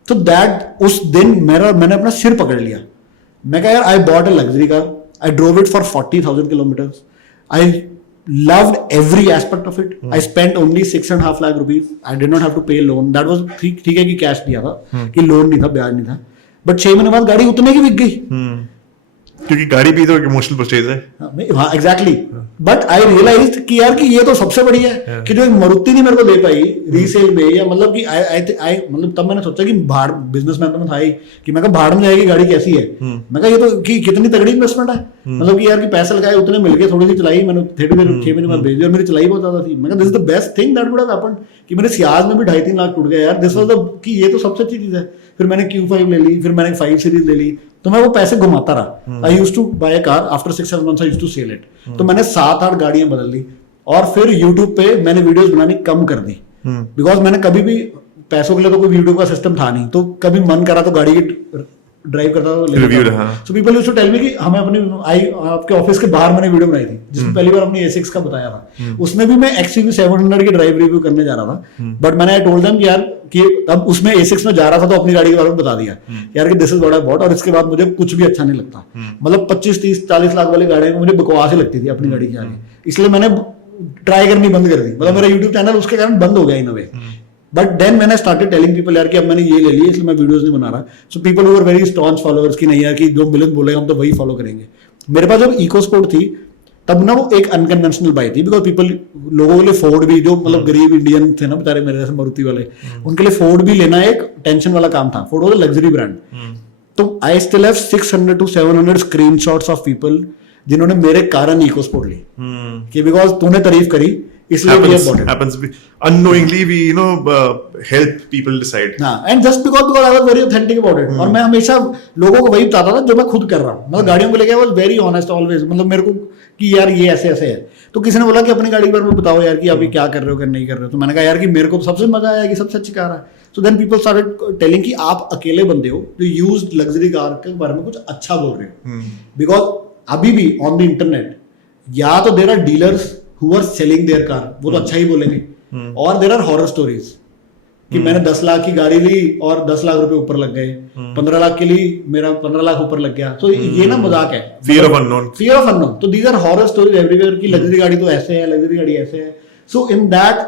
तो दैट उस दिन मैंने अपना सिर पकड़ लिया। मैं कहा यार आई bought a luxury car, I drove it for 40,000 kilometers, I loved every aspect of it. I spent only 6.5 lakh rupees. I did not have to pay loan. That was ठीक है कि कैश दिया था, कि लोन नहीं था, ब्याज नहीं था, बट 6 महीने बाद गाड़ी उतने की बिक गई। क्योंकि गाड़ी भी तो एक इमोशनल परचेज है। हाँ एग्जैक्टली। बट आई रियलाइज्ड कि यार कि ये तो सबसे बढ़िया है कि जो एक मारुति नहीं मेरे को दे पाई रीसेल में, या मतलब कि आई मतलब तब मैंने सोचा कि भाड़, बिजनेसमैन तो मैं था ही, कि मैं कहा भाड़ में जाएगी गाड़ी कैसी है। मैं कहा ये तो कि कितनी तगड़ी इन्वेस्टमेंट है, मतलब कि यार कि पैसे लगाए उतने मिल गए, थोड़ी सी चलाई मैंने, 6 महीने बाद भेज दी और मेरी चलाई बहुत ज्यादा थी। मैं कहा this is the best thing that would have happened, कि मेरे सियाज में भी 2.5-3 लाख टूट गया यार। दिस वाज द कि ये तो सबसे अच्छी चीज है। फिर मैंने Q5 ले ली, फिर मैंने 5 सीरीज ले ली, तो मैं वो पैसे घुमाता रहा। I used to buy a car after 6-7 months, I used to sell it. तो मैंने 7-8 गाड़ियां बदल ली, और फिर YouTube पे मैंने वीडियोस बनानी कम कर दी, बिकॉज मैंने कभी भी पैसों के लिए तो कोई वीडियो का सिस्टम था नहीं, तो कभी मन करा तो गाड़ी की ड्राइव करता था, review. So people used to tell me कि हमें अपनी आपके ऑफिस के बाहर मैंने वीडियो बनाई थी, जिसमें पहली बार अपनी A6 का बताया था। उसमें भी मैं XUV 700 की ड्राइव रिव्यू करने जा रहा था, बट मैंने आई टोल्ड देम कि यार कि अब उसमें A6 में जा रहा था तो अपनी गाड़ी के बारे में बता दिया यार कि this is what I bought, और इसके बाद मुझे कुछ भी अच्छा नहीं लगता। मतलब 25-30-40 लाख वाली गाड़ियां मुझे बकवास ही लगती थी अपनी गाड़ी के आगे, इसलिए मैंने ट्राई करनी बंद कर दी। मतलब मेरा यूट्यूब चैनल उसके कारण बंद हो गया in a way. But then मैंने स्टार्टेड टेलिंग पीपल यार कि अब मैंने ये ले लिया, इसलिए मैं वीडियोस नहीं बना रहा। So people who are very staunch followers की नहीं यार कि जो मिलिंद बोलेगा हम तो वही फॉलो करेंगे। मेरे पास जब इकोस्पोर्ट थी तब ना वो एक अनकन्वेंशनल बाइक थी, बिकॉज पीपल, लोगों के लिए फोर्ड भी, जो मतलब गरीब इंडियन थे ना बेचारे मेरे जैसे मारुति वाले, उनके लिए फोर्ड भी लेना एक टेंशन वाला काम था। Ford was a luxury brand. तो I still have 600 to 700 screenshots of people जिन्होंने मेरे कारण इकोस्पोर्ट ली, कि बिकॉज तूने तारीफ करी इसलिए happens unknowingly we help people decide. and just because I was very authentic about it. और मैं हमेशा लोगों को वही बताता था जो मैं खुद कर रहा हूँ। मतलब गाड़ियों को लेके I was very honest always, मतलब मेरे को कि यार ये ऐसे ऐसे है। तो किसी ने बोला कि अपनी गाड़ी के बारे में बताओ यार कि अभी क्या कर रहे हो, क्या नहीं कर रहे हो। तो मैंने कहा यार कि मेरे को सबसे मजा आया कि सबसे अच्छी कार है। So then people started telling कि आप अकेले बंदे हो जो यूज्ड लग्जरी कार के बारे में कुछ अच्छा बोल रहे हो, बिकॉज अभी भी ऑन द इंटरनेट या तो there are dealers who are selling their car, वो तो अच्छा ही बोलेंगे, और there are horror stories कि मैंने 10 लाख की गाड़ी ली और 10 लाख रुपए ऊपर लग गए, 15 लाख के लिए मेरा 15 लाख ऊपर लग गया। तो ये ना मजाक है, fear of unknown। तो these are horror stories everywhere कि लग्जरी गाड़ी तो ऐसे है, लग्जरी गाड़ी ऐसे है। So in that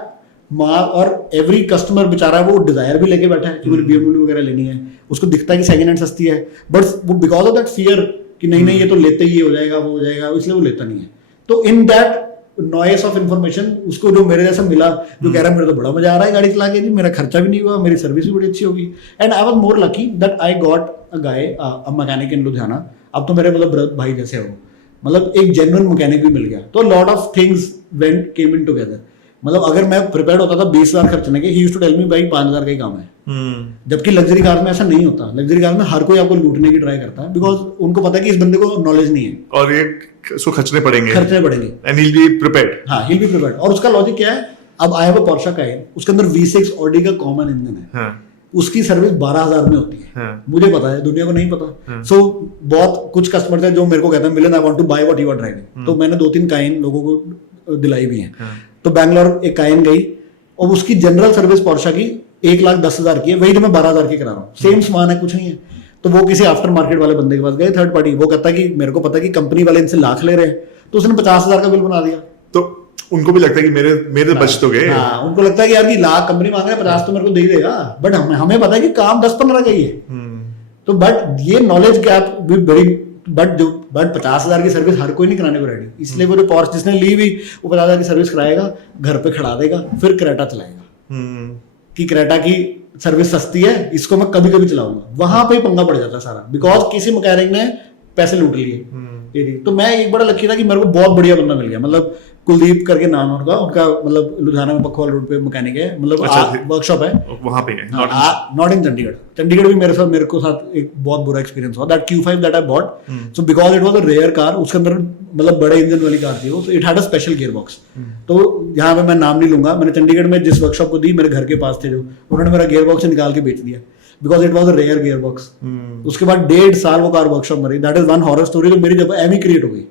और every customer बेचारा वो डिजायर भी लेके बैठा है कि मुझे BMW वगैरह लेनी है, उसको दिखता है कि सेकंड हैंड सस्ती है, but because of that fear कि नहीं ये तो लेते ही हो जाएगा, वो हो जाएगा, इसलिए वो लेता नहीं है। तो in that noise of information उसको जो मेरे जैसा मिला, जो कह रहा है मेरे तो बड़ा मजा आ रहा है गाड़ी चला के, जी मेरा खर्चा भी नहीं हुआ, मेरी सर्विस भी बड़ी अच्छी होगी, and I was more lucky that I got a guy, a mechanic in Ludhiana. अब तो मेरे मतलब भाई जैसे हो, मतलब एक जेन्युइन मैकेनिक भी मिल गया। तो lot of things went came in together. मतलब अगर मैं प्रिपेयर्ड होता था 20,000 खर्चने के, ही यूज्ड टू टेल मी भाई 5,000 का ही काम है। जबकि लग्जरी कार में ऐसा नहीं होता। लग्जरी कार में हर कोई आपको लूटने की ट्राई करता है, बिकॉज उनको पता है कि इस बंदे को नॉलेज नहीं है और ये उसको खर्चने पड़ेंगे एंड he'll be prepared। हाँ, he'll be prepared। और उसका लॉजिक क्या है, अब आई हैव अ पोर्शे कायन, उसके अंदर V6 ऑडी का कॉमन इंजन है, उसकी सर्विस 12,000 में होती है। मुझे पता है, दुनिया को नहीं पता। सो बहुत कुछ कस्टमर थे जो मेरे को कहते हैं Milan I want to buy what you are driving. तो मैंने 2-3 कायन लोगों को दिलाई भी है। तो बैंगलोर एक कायन गई और उसकी जनरल सर्विस पोर्शा की 1,10,000 की है, वही तो मैं 12,000 की करा रहा हूँ, सेम सामान है, कुछ नहीं है। तो वो किसी आफ्टर मार्केट वाले बंदे के पास गए, थर्ड पार्टी, वो कहता है कि मेरे को पता है कि कंपनी वाले इनसे लाख ले रहे हैं, तो उसने 50,000 का बिल बना दिया। तो उनको भी लगता है कि मेरे बच तो गए। हाँ, उनको लगता है कि यार कि लाख कंपनी मांग रहे हैं, 50 तो मेरे को दे ही देगा, बट हमें पता है कि काम 10-15 का ही है। तो बट ये नॉलेज गैप भी बड़ी, बट 50,000 की सर्विस हर कोई नहीं कराने को रेडी, इसलिए वो जो पॉर्श जिसने ली हुई वो 50,000 की सर्विस कराएगा, घर पे खड़ा देगा, फिर क्रेटा चलाएगा कि क्रेटा की सर्विस सस्ती है, इसको मैं कभी कभी चलाऊंगा। वहां पे ही पंगा पड़ जाता है सारा, बिकॉज किसी मैकेनिक ने पैसे लूट लिए। तो मैं एक बड़ा लकी था कि मेरे को बहुत बढ़िया बंदा मिल गया, मतलब कुलदीप करके नाम है उनका मतलब लुधियाना में बकवाल रोड पे मैकेनिक है, मतलब वर्कशॉप है वहां पे है, नॉट इन चंडीगढ़। चंडीगढ़ भी मेरे को साथ एक बहुत बुरा एक्सपीरियंस हुआ। That Q5 that I bought, so because it was a rare car, उसके अंदर मतलब बड़े इंजन वाली कार थी वो, it had a special gear box. तो यहाँ पे मैं नाम नहीं लूंगा, मैंने चंडीगढ़ में जिस वर्कशॉप को दी, मेरे घर के पास थे जो, उन्होंने मेरा गियर बॉक्स निकाल के बेच दिया, because it was a rare gear box. उसके बाद 1.5 साल वो कार वर्कशॉप में रही। That is one horror story जो मेरी जब एम ही क्रिएट हो गई,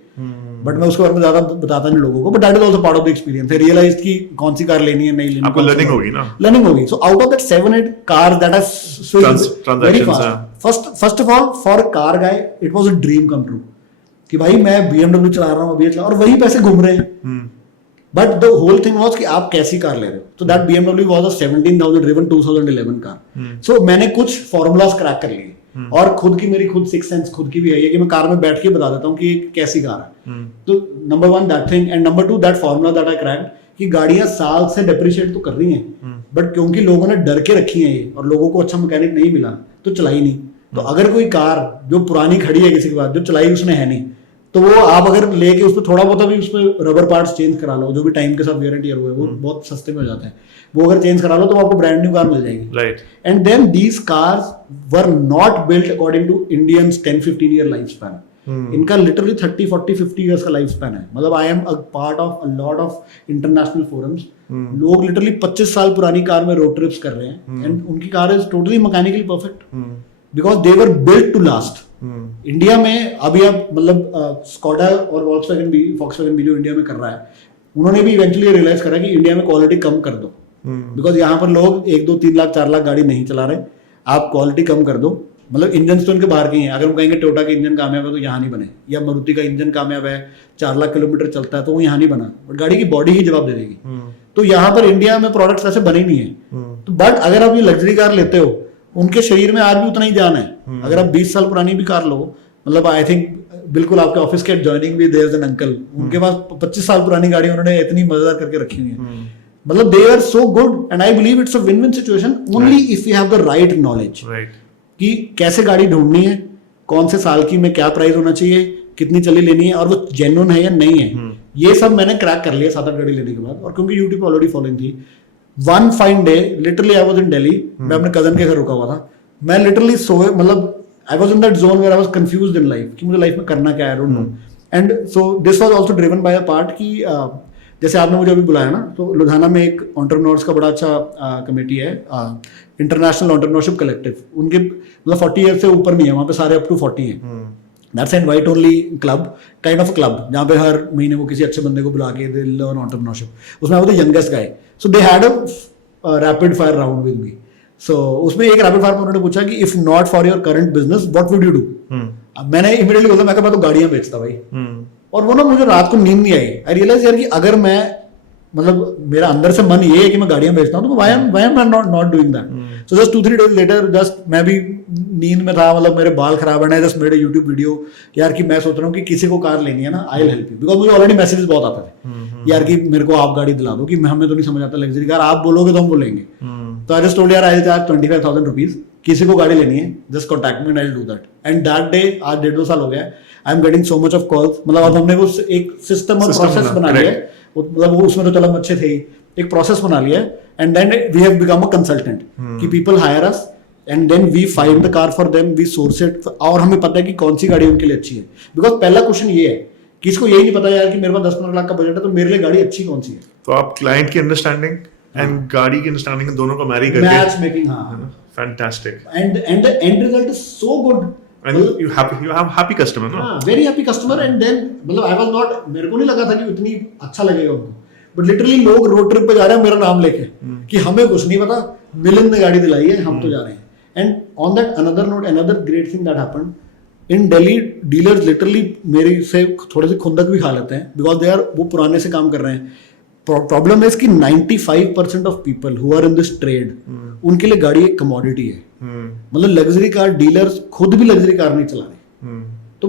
बट मैं उसके बारे में ज्यादा बताता नहीं लोगों को, but that is also part of the experience. I realised कि कौन सी कार लेनी है, नहीं लेनी, आपको लर्निंग होगी ना, लर्निंग होगी। So out of that 7-8 cars that have switched very fast, first of all for car guy it was a dream come true कि भाई मैं BMW चला रहा हूँ अभी, और वही पैसे घूम रहे हैं। But the whole thing was कि आप कैसी कार ले रहे हो। तो that BMW was a 17,000 driven 2011 car. So मैंने कुछ फॉर्मूलाज क्रैक कर लिए, और खुद की मेरी खुद सिक्स सेंस खुद की भी है ये कि मैं कार में बैठ के बता देता हूँ कि कैसी कार है। तो number 1 that thing, and number 2 that formula that I cracked कि गाड़ियां साल से डेप्रिशिएट तो कर रही हैं, बट क्योंकि लोगों ने डर के रखी है ये, और लोगों को अच्छा मैकेनिक नहीं मिला तो चलाई नहीं। तो अगर कोई कार जो पुरानी खड़ी है किसी के पास, जो चलाई उसने है नहीं, तो वो आप अगर लेके उस पर थोड़ा बहुत भी उस पर रबर पार्ट्स चेंज करा लो, जो भी टाइम के साथ वेयर एंड टियर हुए, वो बहुत सस्ते में हो जाते हैं, वो अगर चेंज करा लो तो आपको ब्रांड न्यू कार मिल जाएगी। Right. And then these cars were not built according to Indians 10-15 year life span. इनका लिटरली 30-40-50 ईयर्स का लाइफ स्पैन है। मतलब I am a part of a lot of international forums, लोग literally 25 साल पुरानी car में रोड ट्रिप्स कर रहे हैं, एंड उनकी car is totally mechanically perfect, because they were built to last. India में अभी आप मतलब स्कोडा और वॉक्सवैगन भी जो इंडिया में कर रहा है, उन्होंने भी इवेंचुअली रियलाइज करा कि इंडिया में क्वालिटी कम कर दो, बिकॉज यहाँ पर लोग 1, 2, 3 लाख 4 लाख गाड़ी नहीं चला रहे, आप क्वालिटी कम कर दो। मतलब इंजन तो इनके बाहर के हैं, अगर हम कहेंगे टोयोटा का इंजन कामयाब है तो यहाँ नहीं बने, या मारुति का इंजन कामयाब है 4 लाख किलोमीटर चलता है तो वो यहाँ नहीं बना, बट गाड़ी की बॉडी ही जवाब दे देगी। तो यहाँ पर इंडिया में प्रोडक्ट्स ऐसे बने नहीं है। तो बट अगर आप ये लग्जरी कार लेते हो, उनके शरीर में आज भी उतना ही जान है। अगर आप 20 साल पुरानी भी कार लो, मतलब आई थिंक बिल्कुल आपके ऑफिस के ज्वाइनिंग भी देयर इज एन अंकल, उनके पास 25 साल पुरानी गाड़ी उन्होंने इतनी मजेदार करके रखी हुई है। मतलब they are so good, and I believe it's a win win situation only if you have the right knowledge कि कैसे गाड़ी ढूंढनी है, कौन से साल की में क्या प्राइस होना चाहिए, कितनी चली लेनी है, और वो जेन्युइन है या नहीं है। ये सब मैंने क्रैक कर लिया 7-8 गाड़ी लेने के बाद। और क्योंकि यूट्यूब ऑलरेडी फॉलोइंग थी, one fine day literally I was इन दिल्ली, मैं अपने कजन के घर रुका हुआ था, मैं लिटरली सोए, मतलब I was in that zone where I was confused in life कि मुझे लाइफ में करना क्या है, I don't know. And so this was also driven by a part कि जैसे आपने मुझे अभी बुलाया ना, तो लुधियाना में एक एंटरप्रेन्योर्स का बड़ा अच्छा कमेटी है, इंटरनेशनल एंटरप्रेन्योरशिप कलेक्टिव। उनके मतलब 40 ईयर से ऊपर नहीं है वहाँ पे, सारे अप टू 40 हैं। That's and white only club, kind of club, जहाँ पे हर महीने वो किसी अच्छे बंदे को बुला के दे लर्न एंटरप्रेन्योरशिप। उसमें I was the youngest guy, so they had a rapid fire round with me. So उसमें एक रैपिड फायर में उन्होंने पूछा कि if not for your current business what would you do. मैंने इमीडिएटली बोला, मैं तो गाड़ियां बेचता भाई। और वो ना मुझे रात को नींद नहीं आई। आई रियलाइज यार कि अगर मैं मतलब मेरा अंदर से मन ये है कि मैं गाड़ियां बेचता हूँ, तो why am I not doing that. So just 2-3 days later, just मैं भी नींद में था, मतलब मेरे बाल खराब है, जस्ट मेरे यूट्यूब वीडियो यार कि मैं सोच रहा हूँ कि किसी को कार लेनी है ना, I will help you, because मुझे ऑलरेडी मैसेजेस बहुत आते थे यार कि मेरे को आप गाड़ी दिला दो, कि हमें तो नहीं समझ आता लग्जरी कार, आप बोलोगे तो हम बोलेंगे। तो आई जस्ट टोल्ड यार आई चार्ज 25,000 रुपीज, किसी को गाड़ी लेनी है just contact me and I will do that. And that day, आज 1.5-2 साल हो गया, I am getting so much of calls. मतलब अब हमने वो एक सिस्टम और प्रोसेस बना लिया है, मतलब वो उसमें तो चलो अच्छे थे ही, एक प्रोसेस बना लिया है, and then we have become a consultant कि people hire us and then we find the car for them, we source it, और हमें पता है कि कौन सी गाड़ी उनके लिए अच्छी है। बिकॉज पहला क्वेश्चन ये है कि इसको यही नहीं पता यार कि मेरे पास 10-15 लाख का बजट है, तो मेरे लिए गाड़ी अच्छी कौन सी है। तो आप क्लाइंट की अंडरस्टैंडिंग एंड गाड़ी की अंडरस्टैंडिंग दोनों को मैरी करके मैच मेकिंग, हाँ, fantastic, and the end result is so good And you have happy customer, no? Very happy customer and then मतलब आई वाज नॉट, मेरे को नहीं लगा था कि इतनी अच्छा लगेगा उनको, बट लिटरली लोग रोड ट्रिप पे जा रहे हैं मेरा नाम लेके कि हमें कुछ नहीं पता, मिलिंद ने गाड़ी दिलाई है, हम तो जा रहे हैं. And on that another note, another great thing that happened in Delhi, dealers literally मेरे से थोड़े से खुंदक भी खा लेते हैं बिकॉज दे आर, वो पुराने से काम कर रहे हैं. प्रॉब्लम है कि 95% of people who are in this trade, उनके लिए गाड़ी एक कमोडिटी है. मतलब लग्जरी कार डीलर्स खुद भी लग्जरी कार नहीं चला रहे, तो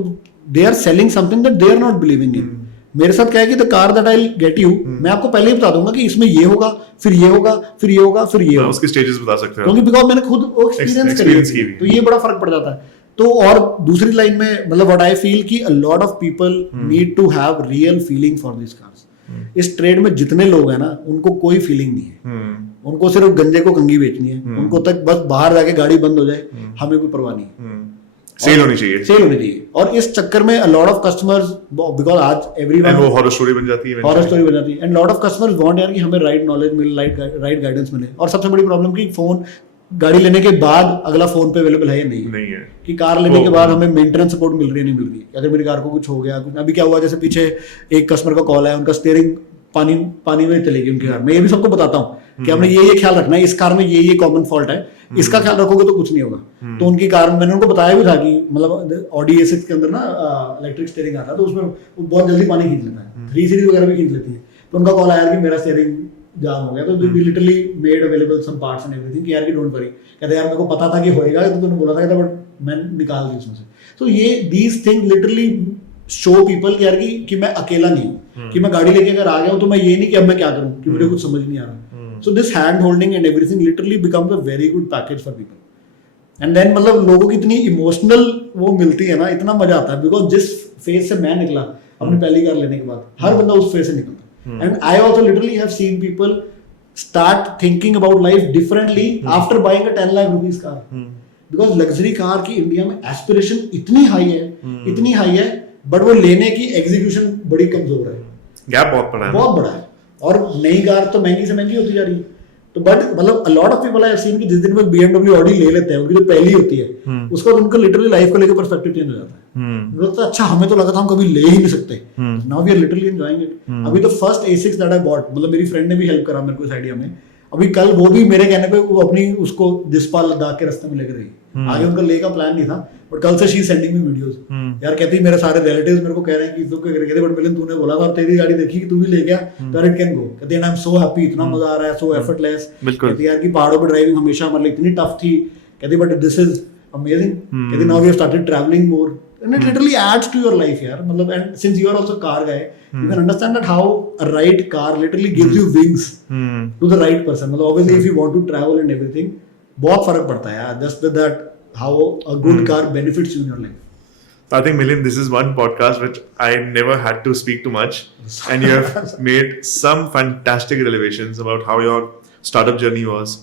they are selling something that they are not believing in. मेरे साथ क्या है कि the car that I get you, मैं आपको पहले ही बता दूंगा कि इसमें ये होगा, फिर ये होगा, फिर ये होगा, फिर ये होगा. उसके स्टेजेस बता सकते हो, क्योंकि बिकॉज मैंने खुद वो एक्सपीरियंस करी है, तो ये बड़ा फर्क पड़ जाता है. तो और दूसरी लाइन में मतलब व्हाट आई फील कि a lot of people need to have real feeling for this cars. इस ट्रेड में जितने लोग हैं ना, उनको कोई फीलिंग नहीं है. उनको सिर्फ गंजे को कंगी बेचनी है, उनको तक बस बाहर जाके गाड़ी बंद हो जाए, हमें कोई परवाह नहीं. सेल होनी चाहिए, सेल होनी चाहिए. और इस चक्कर में अ लॉट ऑफ कस्टमर्स, बिकॉज आज एवरीवन, वो हॉरर स्टोरी बन जाती है, हॉरर स्टोरी बन जाती है. And lot of customers want यार कि हमें राइट नॉलेज मिले, राइट गाइडेंस मिले. और सबसे बड़ी प्रॉब्लम कि फोन गाड़ी लेने के बाद अगला फोन पे अवेलेबल है या नहीं है, कि कार लेने के बाद हमें मेंटेनेंस सपोर्ट मिल रही है नहीं मिल रही. अगर मेरी कार को कुछ हो गया, अभी क्या हुआ, जैसे पीछे एक कस्टमर का कॉल है, उनका स्टीयरिंग पानी में चलेगी उनकी कार में. ये भी सबको बताता हूँ कि हमने ये ख्याल रखना है, इस कार में ये कॉमन फॉल्ट है, इसका ख्याल रखोगे तो कुछ नहीं होगा. तो उनकी कार, मैंने उनको बताया भी था कि मतलब ऑडी A6 के अंदर ना इलेक्ट्रिक स्टीयरिंग आता है, तो उसमें बहुत जल्दी पानी खींच लेता है, 3 सीरीज वगैरह भी खींच लेती है. तो उनका कॉल आया कि मेरा स्टीयरिंग जाम हो गया, तो we literally made available some parts and everything कि यार की डोंट वरी. कहते यार मेरे को पता था कि होएगा, तो तूने बोला था, बट मैं निकाल दी उसमें से. तो ये these thing literally show people यार कि मैं अकेला नहीं हूँ, कि मैं गाड़ी लेके अगर आ गया हूँ तो मैं ये नहीं कि अब मैं क्या करूँ, कि मुझे कुछ समझ नहीं आ रहा. So this hand holding and everything literally becomes a very good package for people. And then मतलब लोगों की इतनी इमोशनल वो मिलती है ना, इतना मजा आता है. बिकॉज जिस फेज से मैं निकला अपनी पहली कार लेने के बाद, हर बंदा उस फेज से निकलता. And I also literally have seen people start thinking about life differently after buying a 10 lakh rupees car. Because luxury car की इंडिया में एस्पिरेशन इतनी हाई है, बट वो लेने की एग्जीक्यूशन बड़ी कमजोर है. गैप बहुत बड़ा है. और नई कार तो महंगी से महंगी होती जा रही है. तो बट मतलब a lot of people I have seen कि जिस दिन वो BMW Audi ले लेते हैं, उनकी जो पहली होती है, उसको उनको लिटरली लाइफ को लेकर पर्सपेक्टिव चेंज हो जाता है. तो अच्छा, हमें तो लगा था हम कभी ले ही नहीं सकते, now we are literally enjoying it. अभी तो first A6 that I bot, मतलब मेरी फ्रेंड ने भी हेल्प करा मेरे को इस आइडिया में. अभी कल वो भी मेरे कहने पे वो अपनी उसको जिसपा लद्दाख के रास्ते में लेकर गई. आगे उनका ले का प्लान नहीं था, बट कल से शी सेंडिंग मी वीडियोस. यार कहती मेरे सारे रिलेटिव्स मेरे को कह रहे हैं कि तू क्या कहते, बट मिलिंद तूने बोला था और तेरी गाड़ी देखी कि तू भी ले गया, तो इट कैन गो. कहती है आई एम सो हैप्पी, इतना मजा आ रहा है, सो एफर्टलेस. कहती यार कि पहाड़ों पे ड्राइविंग हमेशा मतलब इतनी टफ थी. कहती बट दिस इज अमेजिंग. कहती now we have started travelling more. And it literally adds to your life, yaar. मतलब, and since you are also a car guy, you can understand that how a right car literally gives you wings to the right person. मतलब, obviously, if you want to travel and everything, बहुत फर्क पड़ता है यार. Just with that, how a good car benefits you in your life. I think, Milind, this is one podcast which I never had to speak too much, and you have made some fantastic revelations about how your startup journey was,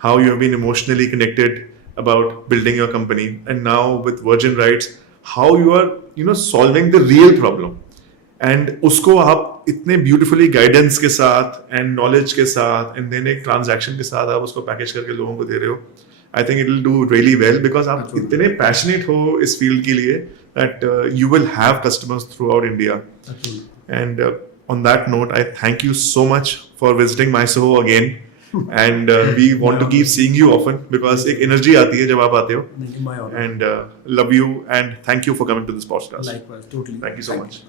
how you have been emotionally connected about building your company, and now with Virgin Rides, how you are solving the real problem. And उसको आप इतने beautifully guidance के साथ and knowledge के साथ and then एक transaction के साथ आप उसको पैकेज करके लोगों को दे रहे हो. I think it will do really well because आप इतने पैशनेट हो इस फील्ड के लिए that you will have customers through out India. And on that note, I thank you so much for visiting my show again. And we want to keep seeing you often because एक energy आती है जब आप आते हो. And love you and thank you for coming to this podcast. Likewise, totally. Thank you so much.